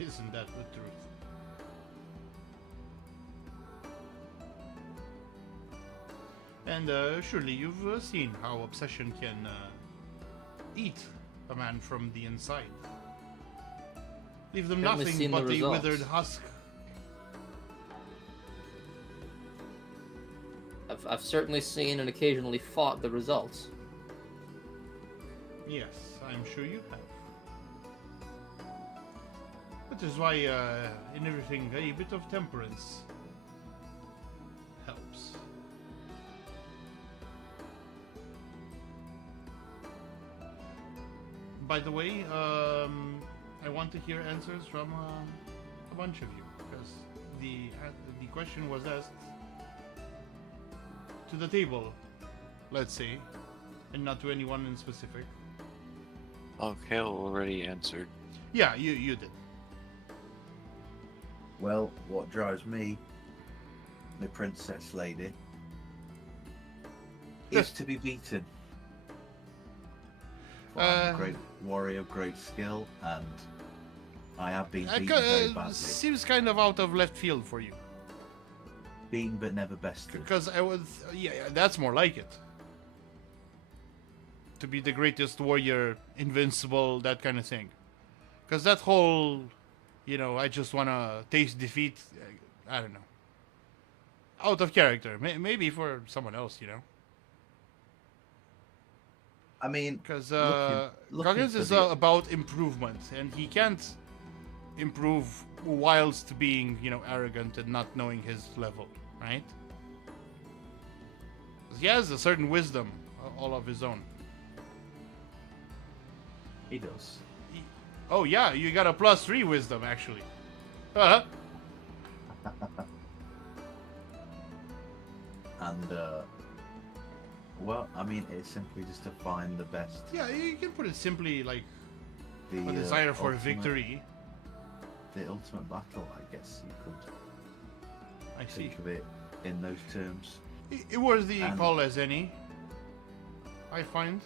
Isn't that the truth? And surely you've seen how obsession can eat a man from the inside. Leave them Certainly nothing seen the but a results. withered husk. I've certainly seen and occasionally fought the results. Yes, I'm sure you have. That is why in everything a bit of temperance helps. By the way, I want to hear answers from a bunch of you, because the question was asked to the table, let's say, and not to anyone in specific. Oh, Kale already answered. Yeah, you did. Well, what drives me, the princess lady, is to be beaten. For I'm a great warrior of great skill, and I have been beaten very badly. Seems kind of out of left field for you. Beaten but never bested. Because I was, yeah, that's more like it. To be the greatest warrior, invincible, that kind of thing. Because that whole, I just want to taste defeat, I don't know. Out of character. Maybe for someone else, I mean, Because looking Goggins for is the- about improvement, and he can't improve whilst being, arrogant and not knowing his level, right? 'Cause he has a certain wisdom, all of his own. he does. Oh yeah, you got a +3 wisdom actually. Uh-huh. And, well, I mean, it's simply just to find the best. Yeah, you can put it simply like The a desire for ultimate- victory. The ultimate battle, I guess you could I see. think of it in those terms. It was the And- call as any. I find.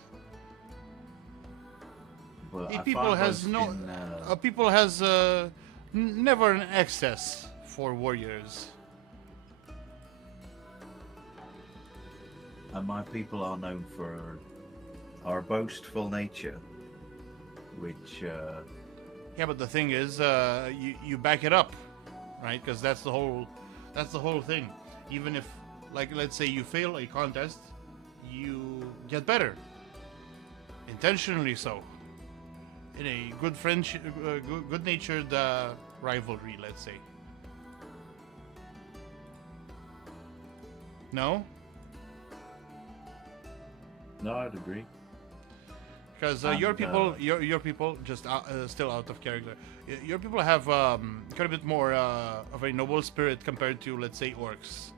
But A I people find has both no. in, A people has never an excess for warriors. and my people are known for our boastful nature, which Yeah, but the thing is, you back it up, right? Because that's the whole thing. Even if, like, let's say you fail a contest, you get better, intentionally so, in a good friendship, good-natured rivalry, let's say. No, no, I'd agree. because And, your people just still out of character. Your people have quite a bit more of a noble spirit compared to, let's say, orcs,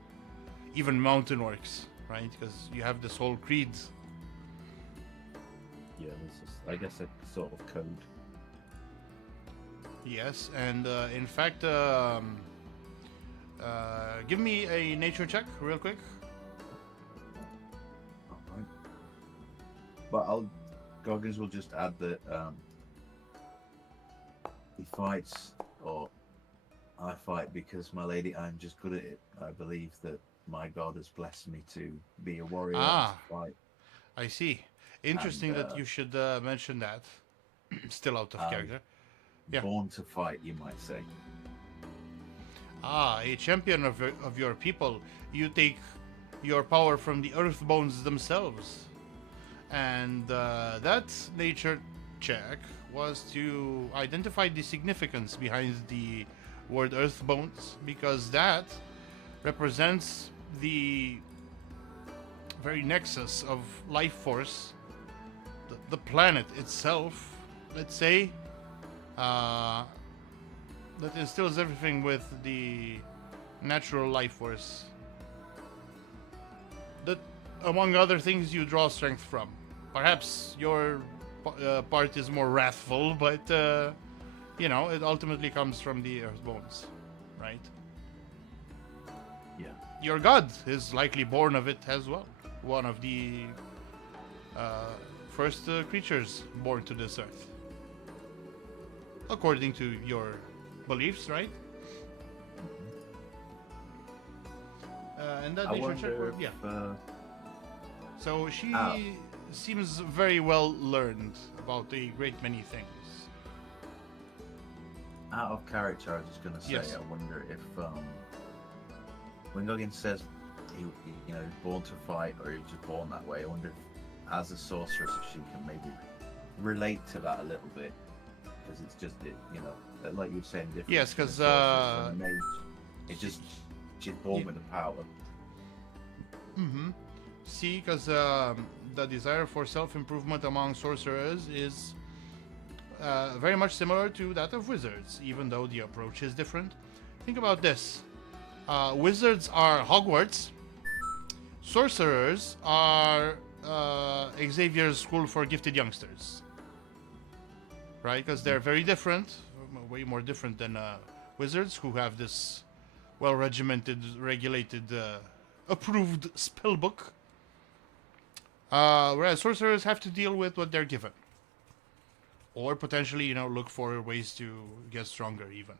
even mountain orcs, right? Because you have this whole creed. Yeah, this is, I guess, a sort of code. Yes, and in fact, give me a nature check real quick. Alright. But Goggins will just add that he fights, or I fight because my lady, I'm just good at it. I believe that my God has blessed me to be a warrior and Ah. to fight. I see. Interesting that you should mention that. Still out of character. Yeah. Born to fight, you might say. Ah, a champion of your people. You take your power from the Earthbones themselves. And that nature check was to identify the significance behind the word Earthbones, because that represents the very nexus of life force, the planet itself, let's say, that instills everything with the natural life force that, among other things, you draw strength from. Perhaps your part is more wrathful, but you know, it ultimately comes from the Earthbones, right? Yeah. Your god is likely born of it as well. One of the first creatures born to this earth, according to your beliefs, right? And that I nature check, wonder yeah. if, So she Ah. seems very well learned about a great many things. out of character, I was just going to say, Yes. I wonder if when Goggins says he you know, born to fight, or he was just born that way, I wonder if, as a sorceress, if she can maybe relate to that a little bit, because it's just you know, like you were saying, different. Yes, between 'cause, a sorceress and a mage. It's just she's born Yeah. with the power. Mm-hmm. See, because the desire for self-improvement among sorcerers is very much similar to that of wizards, even though the approach is different. Think about this. Wizards are Hogwarts. Sorcerers are Xavier's School for Gifted Youngsters. Right? Because they're very different, way more different than wizards, who have this well-regimented, regulated, approved spell book. Whereas sorcerers have to deal with what they're given. Or potentially, you know, look for ways to get stronger, even.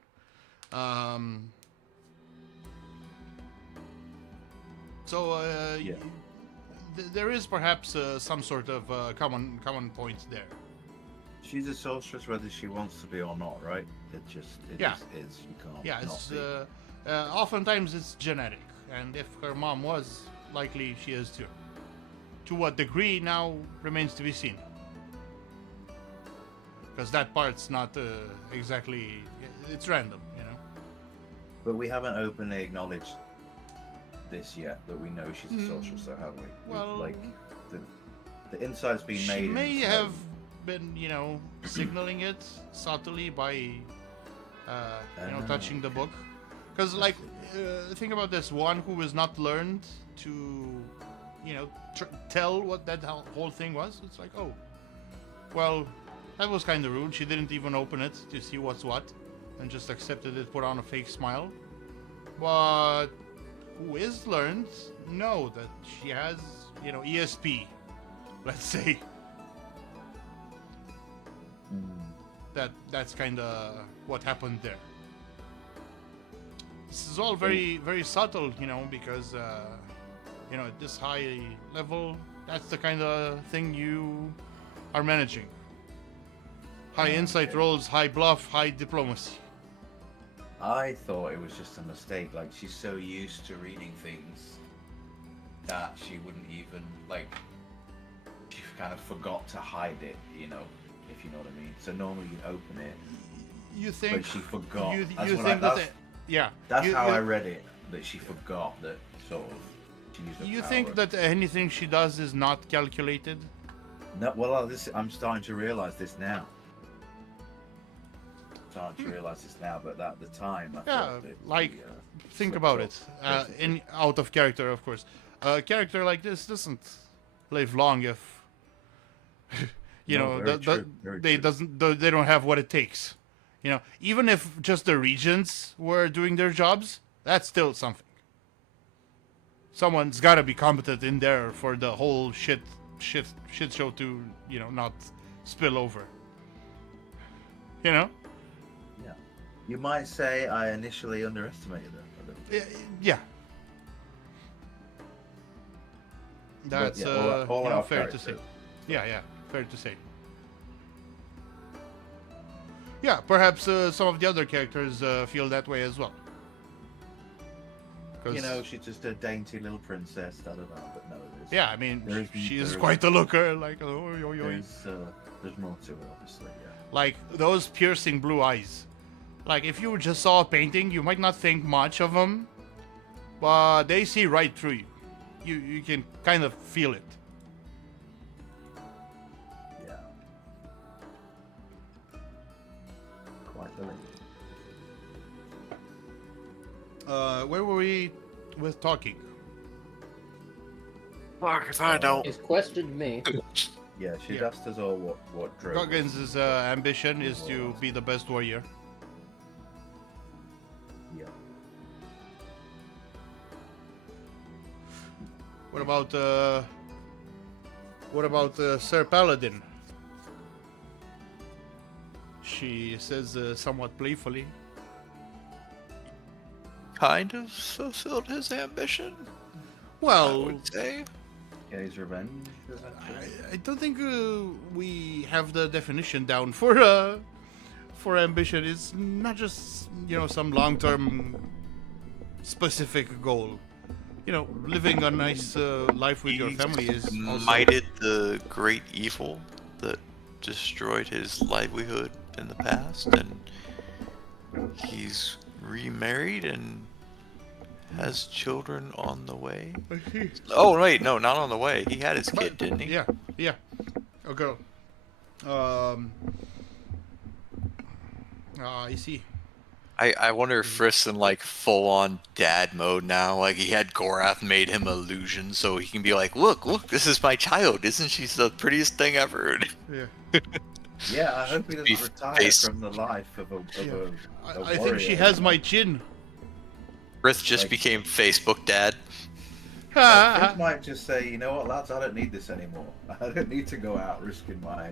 Yeah. There is perhaps some sort of common point there. She's a sorceress whether she wants to be or not, right? It just Yeah. is. You can't. Yeah, not it's be. oftentimes it's genetic, and if her mom was, likely she is too. To what degree now remains to be seen. Because that part's not exactly, it's random, you know. But we haven't openly acknowledged this yet, that we know she's a sorceress, so have we? Well, like the insight's been made. She and may so- have been, you know, signaling it subtly by, you know, touching the book. Because, like, think about this: one who is not learned to, you know, tell what that whole thing was. It's like, oh, well, that was kind of rude. She didn't even open it to see what's what, and just accepted it, put on a fake smile. But who is learned know that she has, you know, ESP, let's say. That's kind of what happened there. This is all very, very subtle, you know, because, you know, at this high level, that's the kind of thing you are managing. High insight rolls, high bluff, high diplomacy. I thought it was just a mistake. Like, she's so used to reading things that she wouldn't even, like, she kind of forgot to hide it, you know, if you know what I mean. So normally you open it, You think? but she forgot. You That's what think that? that's, Yeah. that's you, how you, I read it, that she forgot that sort of she used her You power. think that anything she does is not calculated? No, well, I'm starting to realize this now. Starting to realize this now, but at the time, I Yeah, thought it, like, think slipped about off, it. basically. In out of character, of course. A character like this doesn't live long if you No, know very true, very true. they don't have what it takes. You know, even if just the regents were doing their jobs, that's still something. Someone's got to be competent in there for the whole shit show to, you know, not spill over. You know? Yeah. You might say I initially underestimated it a little bit. Yeah. That's yeah, all our fair to say. characters. Yeah, fair to say. Yeah, perhaps some of the other characters feel that way as well. You know, she's just a dainty little princess. Da, da, da, but no, yeah, I mean, there is- she is there is- quite a looker. Like, oh, yo, yo. there's more to it, obviously. Yeah. Like those piercing blue eyes. Like if you just saw a painting, you might not think much of them, but they see right through you. You can kind of feel it. Yeah. Quite the lady. Where were we with talking? Fuck if I don't. He's questioned me. Yeah, she's Yeah. asked us all what drove us. Goggins' ambition is to be the best warrior. Yeah. What about Sir Paladin? She says somewhat playfully. Kind of fulfilled his ambition, I Well, would say. Get his revenge. essentially. I don't think we have the definition down for ambition. It's not just some long-term specific goal. Living a nice life with your family is also... Mighted the great evil that destroyed his livelihood in the past, and he's remarried and has children on the way. Oh wait, no, not on the way. He had his kid, didn't he? Yeah, a girl. I see. I wonder if Frisk's in like full on dad mode now. Like he had Gorath made him illusion so he can be like, look, this is my child. Isn't she the prettiest thing ever? Yeah. Yeah, I hope he Be doesn't retire face- from the life of a I think she has my chin. Frisk just Like- became Facebook dad. Chris might just say, you know what, lads, I don't need this anymore. I don't need to go out risking my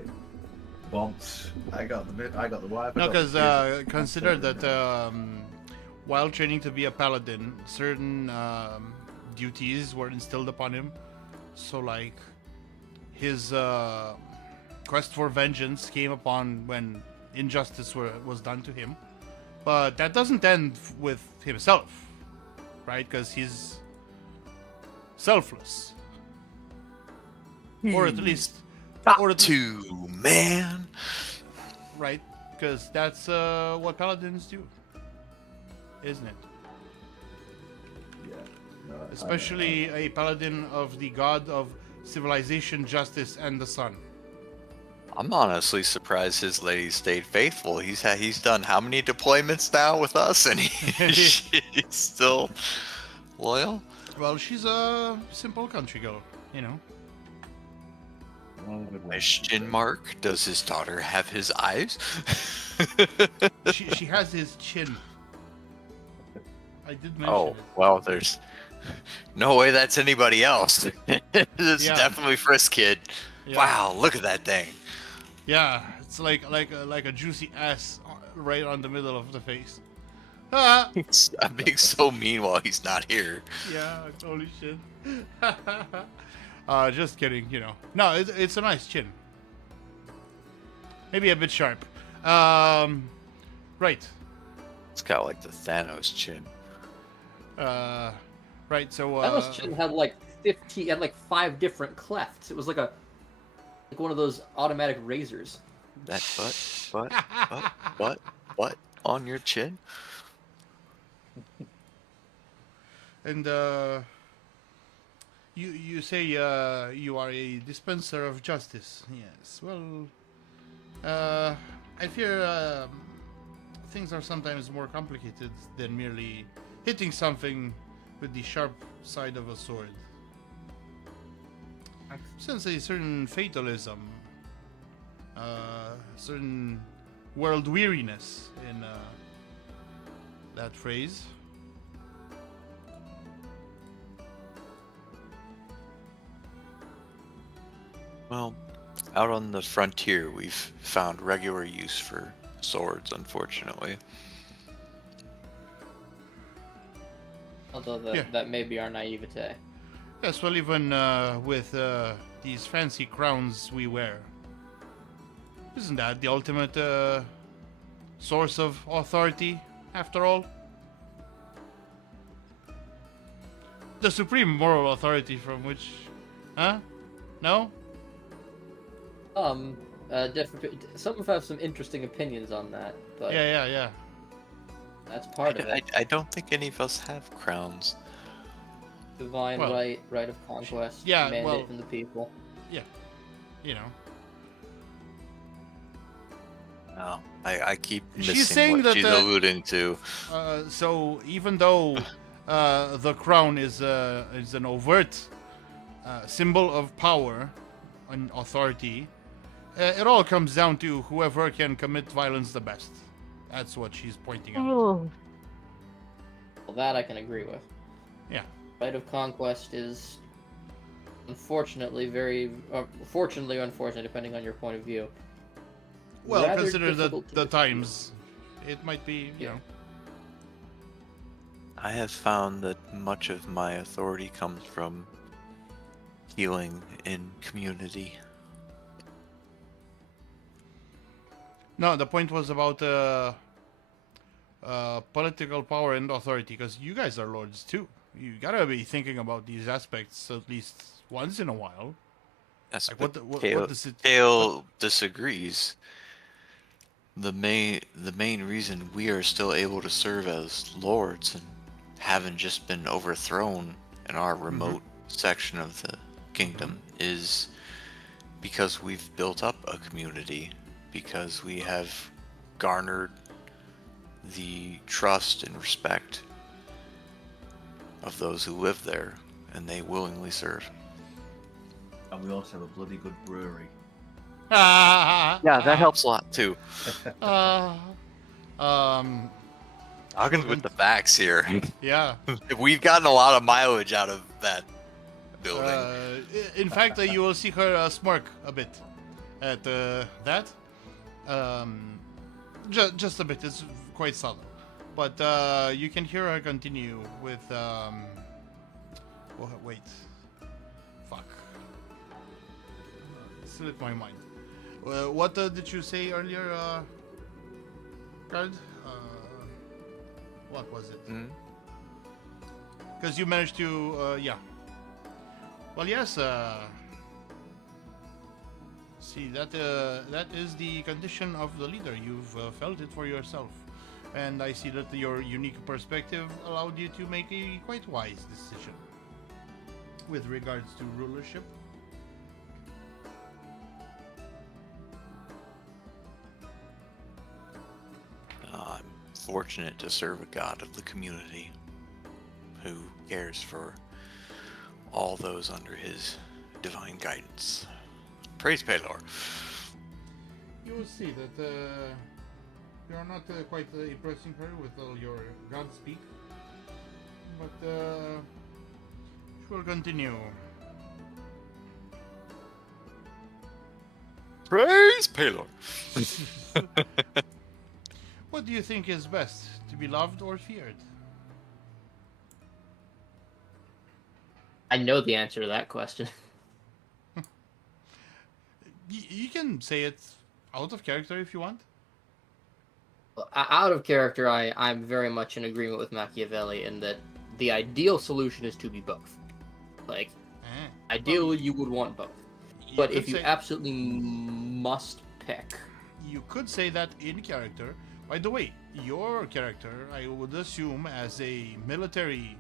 bonds. I got the wife. No, because consider that while training to be a paladin, certain duties were instilled upon him. So, like, his quest for vengeance came upon when injustice was done to him. But that doesn't end with himself, right? Because he's selfless. Or at least... Got to, man. Right, because that's what paladins do, isn't it? Yeah. No, Especially a paladin of the god of civilization, justice, and the sun. I'm honestly surprised his lady stayed faithful. He's done how many deployments now with us, and she's still loyal. Well, she's a simple country girl, you know. Question mark. Does his daughter have his eyes? She has his chin. I did mention Oh, it. well, there's no way that's anybody else. It's Yeah. definitely Frisk kid. Yeah. Wow, look at that thing. Yeah, it's like a juicy ass right on the middle of the face. Ah! I'm being so mean while he's not here. Yeah, holy shit. Just kidding, you know. No, it's a nice chin. Maybe a bit sharp. Right. It's got like the Thanos chin. Right, so... Thanos chin had like 15, had like 5 different clefts. It was like one of those automatic razors. That butt on your chin? And, You say you are a dispenser of justice. Yes. Well, I fear things are sometimes more complicated than merely hitting something with the sharp side of a sword. I sense a certain fatalism, certain world weariness in that phrase. Well, out on the frontier, we've found regular use for swords, unfortunately. Although Yeah. that may be our naivete. Yes, well, even with these fancy crowns we wear, isn't that the ultimate source of authority, after all? The supreme moral authority from which... Huh? No? Some have some interesting opinions on that, but Yeah. that's part of it. I don't think any of us have crowns. Divine Well, right of conquest, yeah, mandate well- from the people. You know. No, I keep She's missing saying what that, she's alluding to. So even though the crown is an overt symbol of power and authority, it all comes down to whoever can commit violence the best. That's what she's pointing out. Well, that I can agree with. Yeah. Right of conquest is unfortunately fortunately or unfortunately, depending on your point of view. Well, rather consider difficult to the defeat. times. It might be, you Yeah. know. I have found that much of my authority comes from healing in community. No, the point was about political power and authority, because you guys are lords too. You gotta be thinking about these aspects at least once in a while. Yes, Like, but what Kale, does it? Kale disagrees. The main reason we are still able to serve as lords and haven't just been overthrown in our remote section of the kingdom is because we've built up a community, because we have garnered the trust and respect of those who live there, and they willingly serve. And we also have a bloody good brewery. Yeah, that helps a lot too. Hawkins with the facts here. Yeah. We've gotten a lot of mileage out of that building. In fact, you will see her smirk a bit at that. Just a bit. It's quite subtle, but you can hear her continue with. Wait. Fuck. Slipped my mind. What did you say earlier, Guard? What was it? Mhm. Because you managed to, yeah. Well, yes. See, that is the condition of the leader. You've felt it for yourself, and I see that your unique perspective allowed you to make a quite wise decision with regards to rulership. I'm fortunate to serve a god of the community who cares for all those under his divine guidance. Praise Pelor. You will see that you are not quite impressing her with all your god speak, but she will continue. Praise Pelor. What do you think is best, to be loved or feared? I know the answer to that question. You can say it out of character if you want. Out of character, I'm very much in agreement with Machiavelli in that the ideal solution is to be both. Like, ideally, you would want both. But if you absolutely must pick... You could say that in character. By the way, your character, I would assume, as a military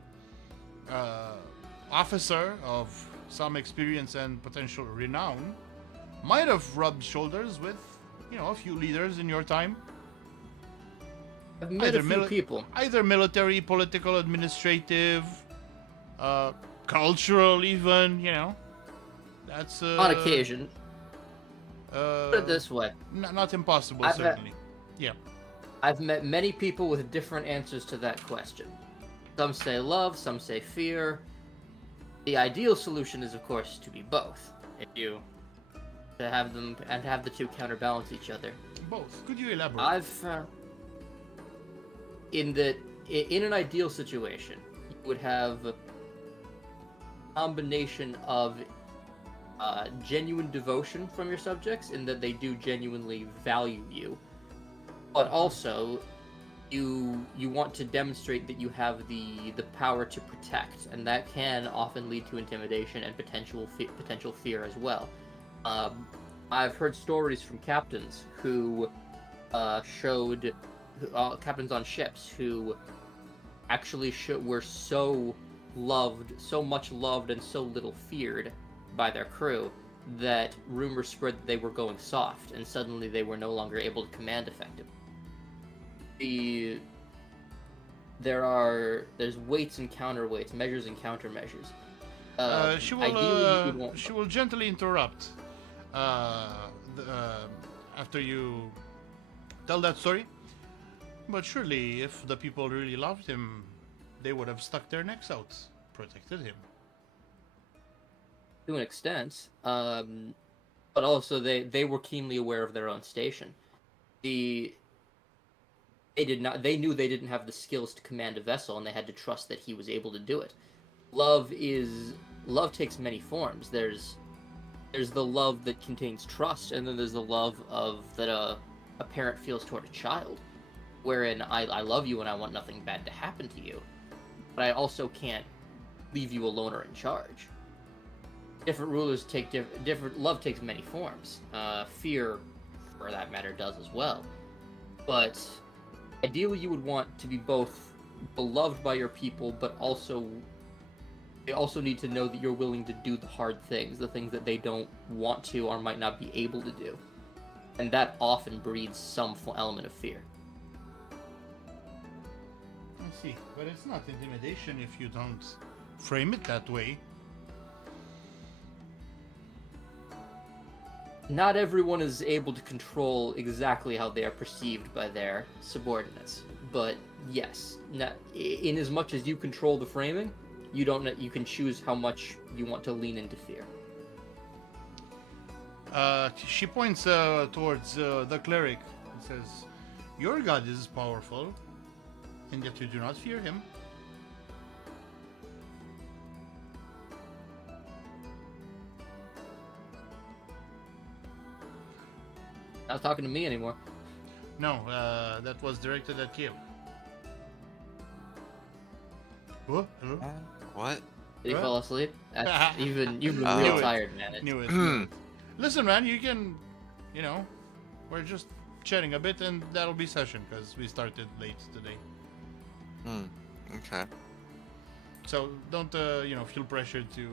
officer of some experience and potential renown, might have rubbed shoulders with, a few leaders in your time. I've met a few people. Either military, political, administrative, cultural even, That's... on occasion. Put it this way. Not impossible, certainly. Yeah. I've met many people with different answers to that question. Some say love, some say fear. The ideal solution is, of course, to be both. If you to have them and have the two counterbalance each other. Both. Could you elaborate? I've found in an ideal situation, you would have a combination of genuine devotion from your subjects, in that they do genuinely value you, but also you want to demonstrate that you have the power to protect, and that can often lead to intimidation and potential fear as well. I've heard stories from captains who showed captains on ships who actually were so much loved and so little feared by their crew that rumors spread that they were going soft, and suddenly they were no longer able to command effectively. There's weights and counterweights, measures and countermeasures. She will gently interrupt after you tell that story. But surely, if the people really loved him, they would have stuck their necks out, protected him. To an extent, but also they were keenly aware of their own station. They knew they didn't have the skills to command a vessel, and they had to trust that he was able to do it. Love takes many forms. There's the love that contains trust, and then there's the love that a parent feels toward a child, wherein I love you and I want nothing bad to happen to you, but I also can't leave you alone or in charge. Different rulers take different. Love takes many forms. Fear, for that matter, does as well. But ideally, you would want to be both beloved by your people, but they also need to know that you're willing to do the hard things, the things that they don't want to or might not be able to do. And that often breeds some element of fear. I see, but it's not intimidation if you don't frame it that way. Not everyone is able to control exactly how they are perceived by their subordinates, but yes, in as much as you control the framing, you can choose how much you want to lean into fear. She points towards the cleric and says, "Your god is powerful, and yet you do not fear him." Not talking to me anymore. No, that was directed at Kale. What? Hello? What? Did he What? fall asleep? You've been Knew real it. tired, man. Knew it. Listen, man, you can, we're just chatting a bit, and that'll be session because we started late today. Okay. So don't, feel pressured to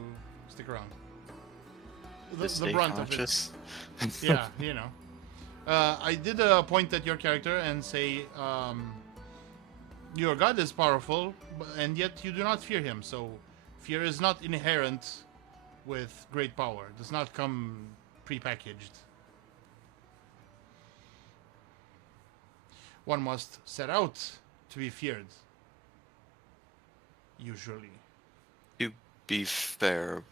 stick around. To stay brunt conscious. of it. Yeah, I did point at your character and say, your god is powerful, and yet you do not fear him. So fear is not inherent with great power. It does not come prepackaged. One must set out to be feared. Usually. To be fair,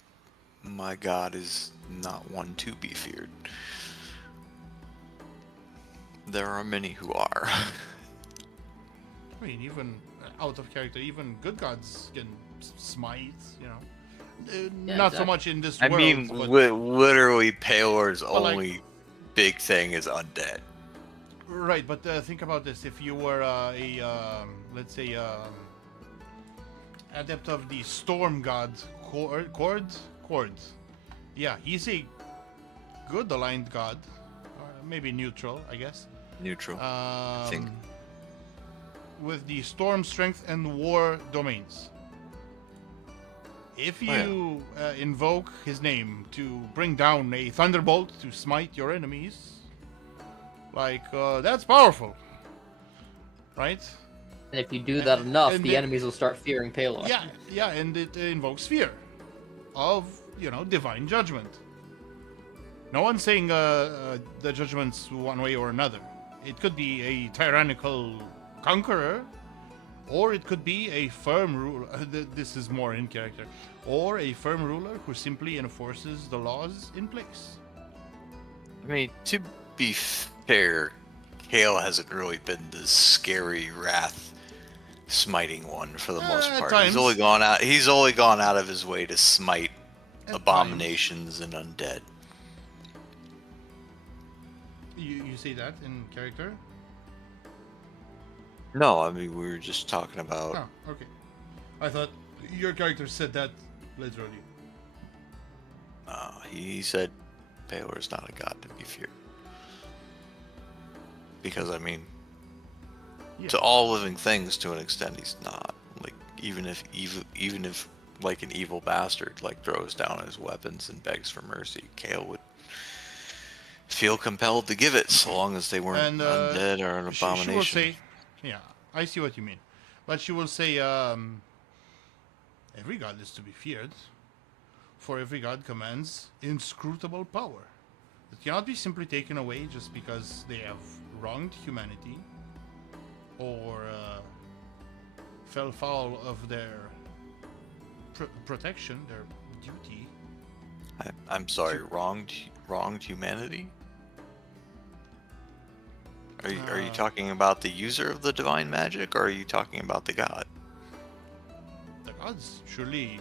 my god is not one to be feared. There are many who are. I mean, even out of character, even good gods can smite, not so exactly. much in this I world. mean, but, literally, Payor's like- only big thing is undead. right, but think about this. If you were let's say, adept of the storm god, Cord? Yeah, he's a good aligned god. Maybe neutral, I guess. Neutral. I think. With the storm strength and war domains. If you invoke his name to bring down a thunderbolt to smite your enemies, that's powerful, right? And if you do that enough, and the enemies will start fearing Palor. Yeah, and it invokes fear of, divine judgment. No one's saying the judgment's one way or another. It could be a tyrannical conqueror, or it could be a firm ruler. This is more in character. Or a firm ruler who simply enforces the laws in place. I mean, to be fair, Kale hasn't really been the scary wrath smiting one for the most At part. times. He's only gone out of his way to smite At abominations and undead. You say that in character? No, I mean we were just talking about. Oh, okay. I thought your character said that literally. He said Baylor is not a god to be feared. Because I mean, Yeah. to all living things, to an extent, he's not. Like even if like an evil bastard like throws down his weapons and begs for mercy, Kale would feel compelled to give it, so long as they weren't And undead or an abomination. She will say, yeah, I see what you mean. But she will say, every god is to be feared, for every god commands inscrutable power that cannot be simply taken away just because they have wronged humanity or fell foul of their protection, their duty. I'm sorry, wronged humanity? Are you talking about the user of the divine magic, or are you talking about the god? The gods, surely.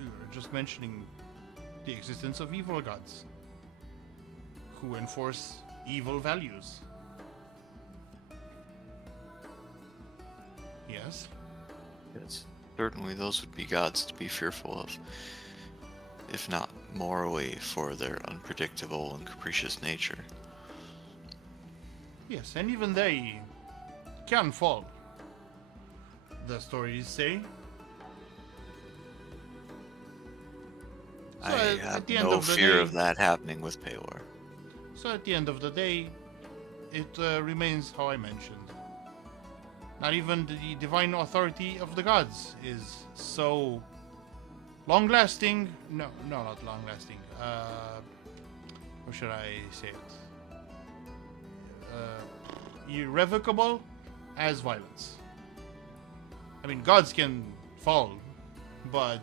You're just mentioning the existence of evil gods who enforce evil values. Yes? Yes. Certainly those would be gods to be fearful of, if not morally for their unpredictable and capricious nature. Yes, and even they can fall. The stories say. I at have the end no of the fear day- of that happening with Paylor. So at the end of the day, it remains how I mentioned. Not even the divine authority of the gods is so long-lasting. No, not long-lasting. How should I say it? Irrevocable as violence. I mean, gods can fall, but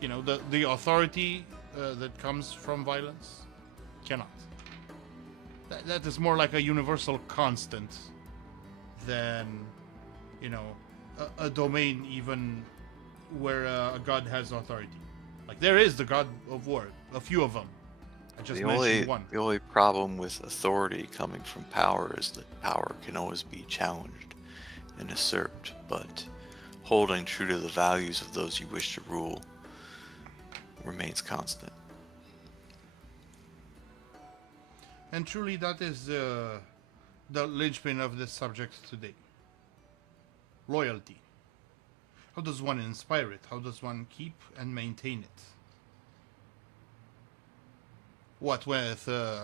you know the authority that comes from violence cannot. That is more like a universal constant than, you know, a domain even where a god has authority. Like there is the god of war, a few of them. I just mentioned one. The only problem with authority coming from power is that power can always be challenged and usurped, but holding true to the values of those you wish to rule remains constant. And truly, that is the linchpin of this subject today. Loyalty. How does one inspire it? How does one keep and maintain it? What with the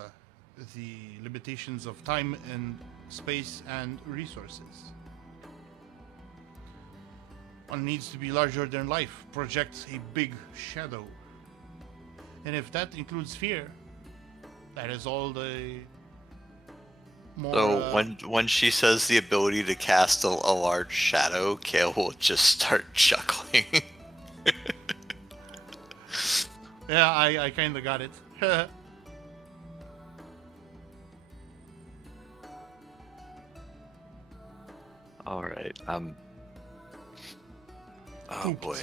limitations of time and space and resources? One needs to be larger than life, project a big shadow. And if that includes fear, that is all the more... So when she says the ability to cast a large shadow, Kale will just start chuckling. Yeah, I kind of got it. All right. Oh Oops. boy.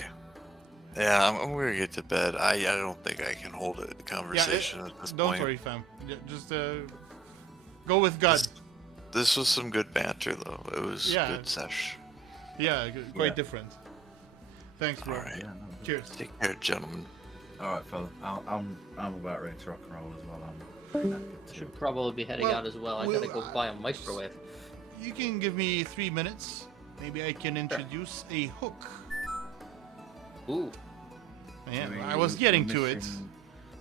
Yeah, I'm gonna get to bed. I don't think I can hold a conversation at this Don't point. worry, fam. Just go with God. This was some good banter, though. It was Yeah. good sesh. Yeah, quite Yeah. different. Thanks, bro. All right. Yeah, no, Cheers. Take care, gentlemen. all right, fella. I'm about ready to rock and roll as well. I'm pretty knackered too. Should probably be heading Well, out as well. I well, gotta go buy a microwave. You can give me 3 minutes. Maybe I can introduce a hook. Ooh, Yeah, I mean, I was we're getting to it. missing-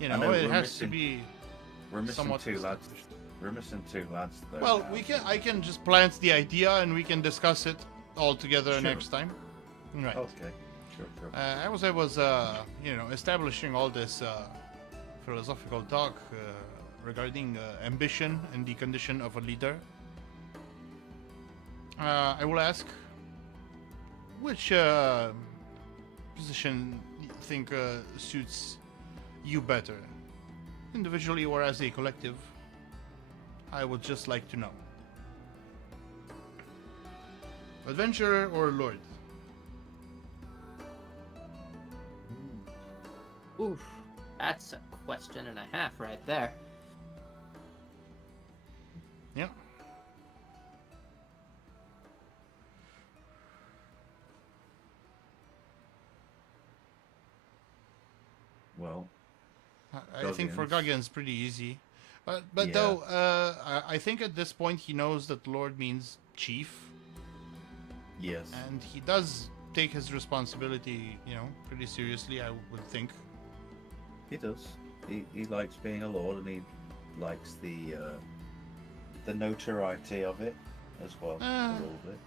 You I know, know, it we're has to missing- be. We're missing somewhat two lads. established. We're missing two lads. Though, Well, now. I can just plant the idea and we can discuss it all together Sure. next time. Right. Okay. Sure. I was you know, establishing all this philosophical talk regarding ambition and the condition of a leader. I will ask, which position you think suits you better? individually or as a collective, I would just like to know. Adventurer or lord? Oof, that's a question and a half right there. Yeah. Well, I think for Goggins. Goggins, pretty easy. But Yeah. though, I think at this point he knows that Lord means chief, yes. and he does take his responsibility, pretty seriously. I would think. He does. He likes being a lord, and he likes the notoriety of it as well, a little bit.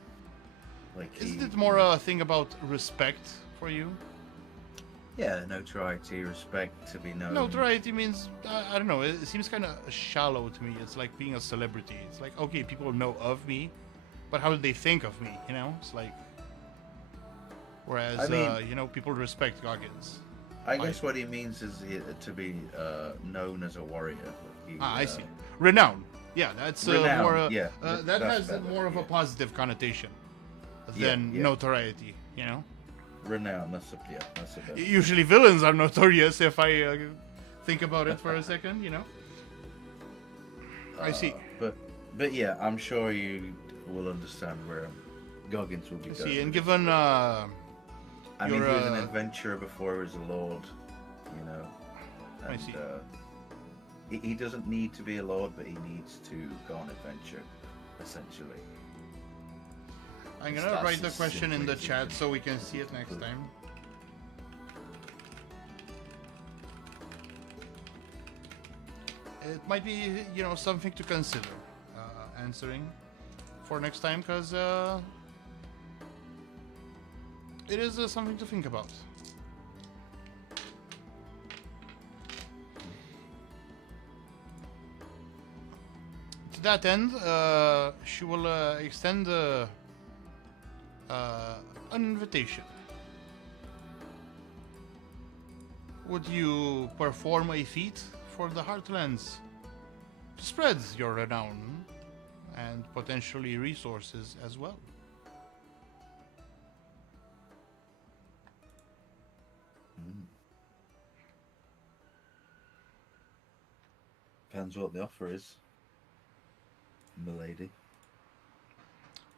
Like Isn't it more a thing about respect for you? Yeah, notoriety, respect, to be known. Notoriety means I don't know. It seems kind of shallow to me. It's like being a celebrity. It's like, okay, people know of me, but how do they think of me? It's like. Whereas I mean, people respect Goggins. I guess what he means is to be known as a warrior. I see. Renown. Yeah, that's Renown, more. yeah, that that's has better, more of a yeah. positive connotation than Yeah. notoriety. Renown. That's a better. Usually villains are notorious. If I think about it for a second, I see. But yeah, I'm sure you will understand where Goggins will be I going. see. And given I mean, he your, was an adventurer before he was a lord, and, I see. He doesn't need to be a lord, but he needs to go on adventure, essentially. I'm gonna That's write the as question in simply the as you chat can so we can see it next put it. time. It might be, something to consider answering for next time, because it is something to think about. To that end, she will extend an invitation. Would you perform a feat for the Heartlands to spread your renown and potentially resources as well? Depends what the offer is, milady.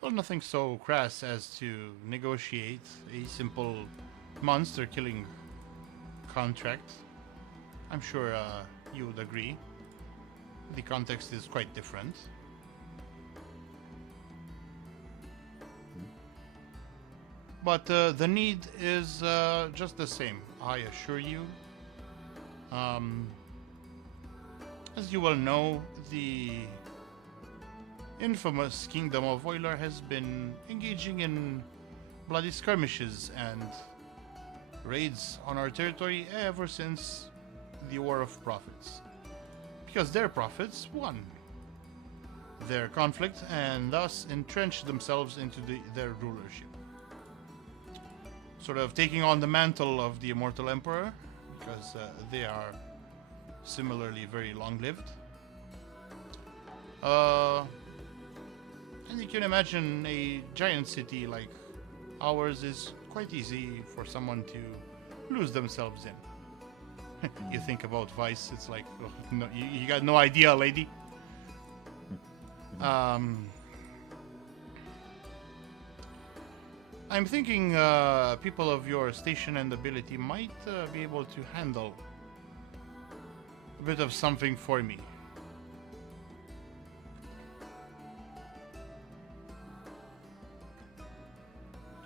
Well, nothing so crass as to negotiate a simple monster killing contract. I'm sure you would agree. The context is quite different. But the need is just the same, I assure you. As you well know, the infamous Kingdom of Voilar has been engaging in bloody skirmishes and raids on our territory ever since the War of Prophets. Because their prophets won their conflict and thus entrenched themselves into their rulership. Sort of taking on the mantle of the Immortal Emperor, because they are similarly very long-lived. And you can imagine a giant city like ours is quite easy for someone to lose themselves in. You think about Vice, it's like, oh, no, you got no idea, lady. I'm thinking people of your station and ability might be able to handle a bit of something for me.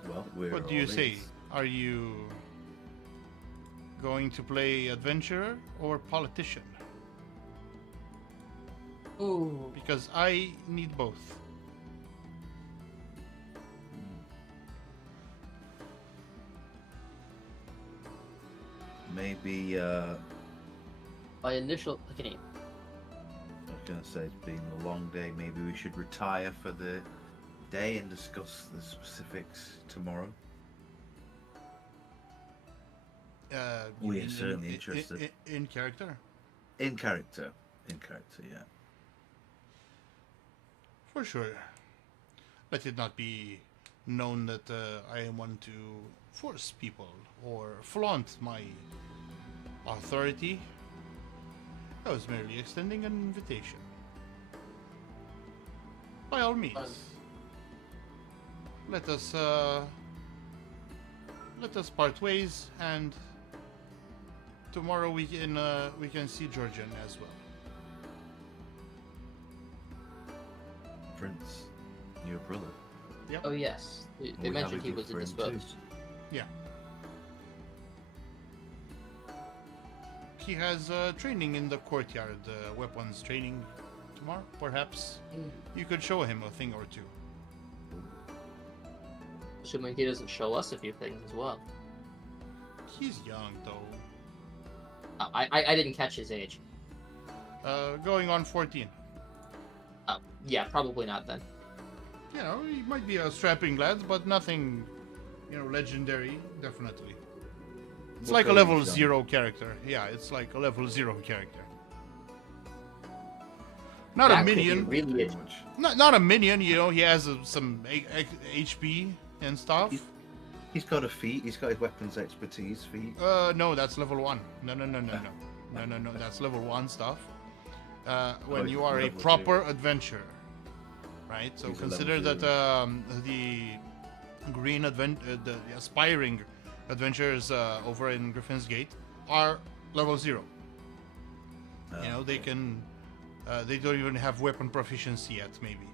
Well, we're What do you all say? ears. Are you going to play adventurer or politician? Ooh, Because I need both. Maybe, my initial okay. I was going to say it's been a long day. Maybe we should retire for the day and discuss the specifics tomorrow. You We are mean certainly interested. in character. In character, yeah. For sure. Let it not be known that I am one to force people or flaunt my authority. I was merely extending an invitation. By all means, let us part ways, and tomorrow we can see Georgian as well. Prince, your brother. Yep. Oh yes, they We have mentioned a he gift was for him indisposed. Yeah. He has training in the courtyard, weapons training tomorrow. Perhaps you could show him a thing or two. Assuming he doesn't show us a few things as well. He's young though. I didn't catch his age. Going on 14. Yeah, probably not then. You know, he might be a strapping lad, but nothing, legendary, definitely. It's What like a grade level is he on? 0 character. Yeah, it's like a level 0 character. Not That a could be minion. really Pretty much. Not a minion, he has some HP and stuff. He's got a feat. He's got his weapons expertise feat. No, that's level 1. No, that's level 1 stuff. When he's you are a level proper adventurer, right? So He's a consider level that the green the aspiring adventurers over in Griffin's Gate are level 0. They can. They don't even have weapon proficiency yet. Maybe.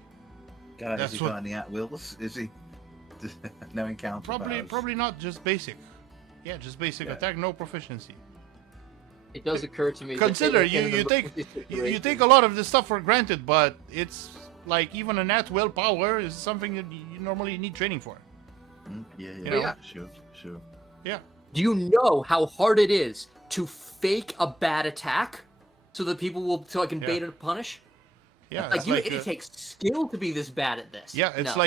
Guy, That's has he what- got any at wills? Is he? No encounter powers? Probably not. Just basic. Yeah, just basic Yeah. attack, no proficiency. It does occur to me. Consider that in you an take emergency you situation- take a lot of this stuff for granted, but it's like even a nat will power is something that you normally need training for. Yeah, You know? Yeah. Sure. Yeah. Do you know how hard it is to fake a bad attack so that people will fucking Yeah. bait and punish? Yeah, Like it's it takes skill to be this bad at this. yeah, it's No.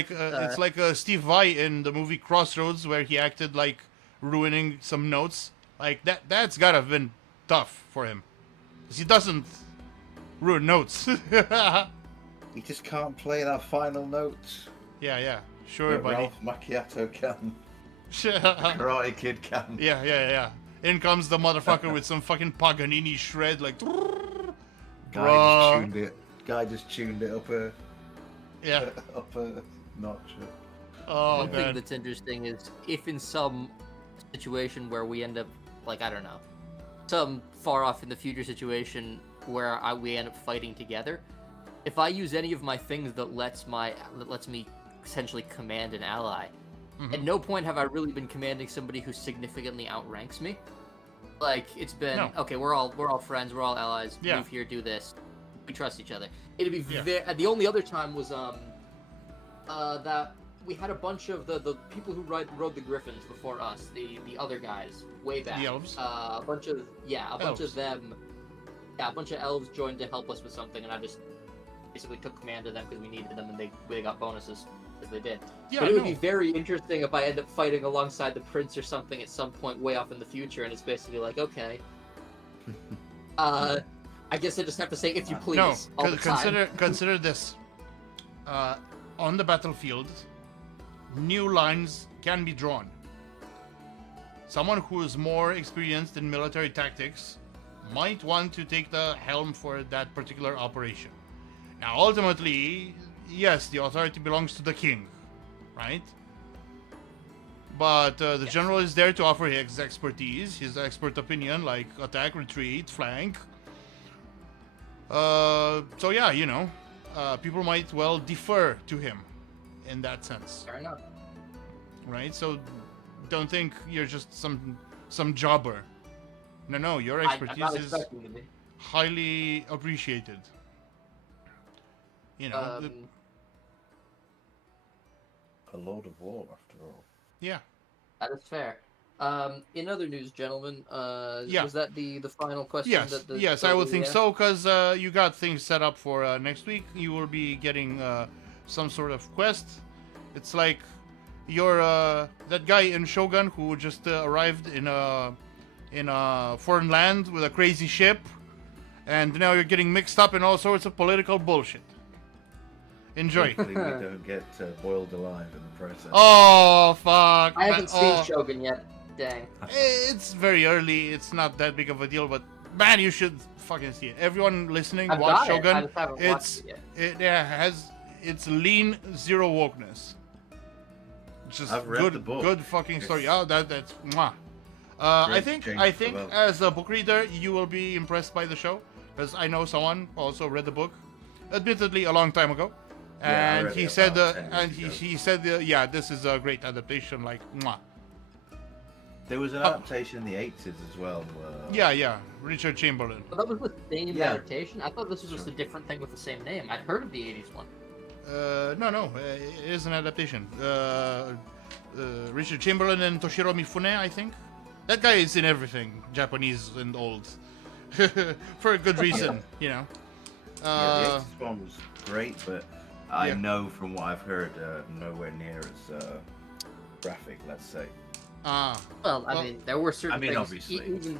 like Steve Vai in the movie Crossroads, where he acted like ruining some notes. Like that's gotta have been tough for him, 'cause he doesn't ruin notes. He just can't play that final note. yeah, sure, that buddy. Ralph Macchiato can. yeah, Karate Kid can. yeah. In comes the motherfucker with some fucking Paganini shred, like. Guy just tuned it up a Yeah. up a notch. Oh One thing man. that's interesting is if in some situation where we end up, like, I don't know, some far off in the future situation where we end up fighting together, if I use any of my things that lets me essentially command an ally, at no point have I really been commanding somebody who significantly outranks me. Like, it's been, No. okay, we're all friends, we're all allies, Yeah. move here, do this. We trust each other. It'd be Yeah. the only other time was that we had a bunch of the people who rode the Griffins before us, the other guys way back. The elves? A bunch of Elves. them. Yeah, a bunch of elves joined to help us with something, and I just basically took command of them because we needed them, and they got bonuses as they did. Yeah, But it would no. be very interesting if I end up fighting alongside the prince or something at some point way off in the future, and it's basically like, okay, I guess I just have to say if you please No, all the time. consider this. On the battlefield, new lines can be drawn. Someone who is more experienced in military tactics might want to take the helm for that particular operation. Now, ultimately, yes, the authority belongs to the king, right? But the Yes. general is there to offer his expertise, his expert opinion, like attack, retreat, flank. So yeah, people might well defer to him in that sense, Fair enough. right? So don't think you're just some jobber. No, your I'm expertise not is expecting to be. highly appreciated. A Lord of War, after all. Yeah. That is fair. In other news, gentlemen, Yeah. was that the final question? Yes, yes, I would think so, because you got things set up for next week. You will be getting some sort of quest. It's like you're that guy in Shogun who just arrived in a foreign land with a crazy ship, and now you're getting mixed up in all sorts of political bullshit. Enjoy. Hopefully we don't get boiled alive in the process. Oh fuck! I haven't seen Oh, Shogun yet. Dang. it's very early. It's not that big of a deal, but man, you should fucking see it. Everyone listening, I've watch got it. I Shogun. just haven't It's watched it yet. it has it's lean, zero wokeness. Just I've read good, the book. good fucking story. It's- Oh, that's mwah. I Great think change I for think well. as a book reader, you will be impressed by the show because I know someone also read the book, admittedly a long time ago, Yeah, I and read he it said about 10 years and ago. he said yeah, this is a great adaptation. Like mwah. There was an adaptation in the 80s as well. Yeah, Richard Chamberlain. But that was the same Yeah. adaptation. I thought this was just a different thing with the same name. I'd heard of the '80s one. No, it is an adaptation. Richard Chamberlain and Toshiro Mifune, I think. That guy is in everything, Japanese and old, for a good reason, you know. Yeah, the 80s one was great, but I yeah. know from what I've heard, nowhere near as graphic, let's say. Well, I Well, mean, there were certain I mean, things. obviously. Even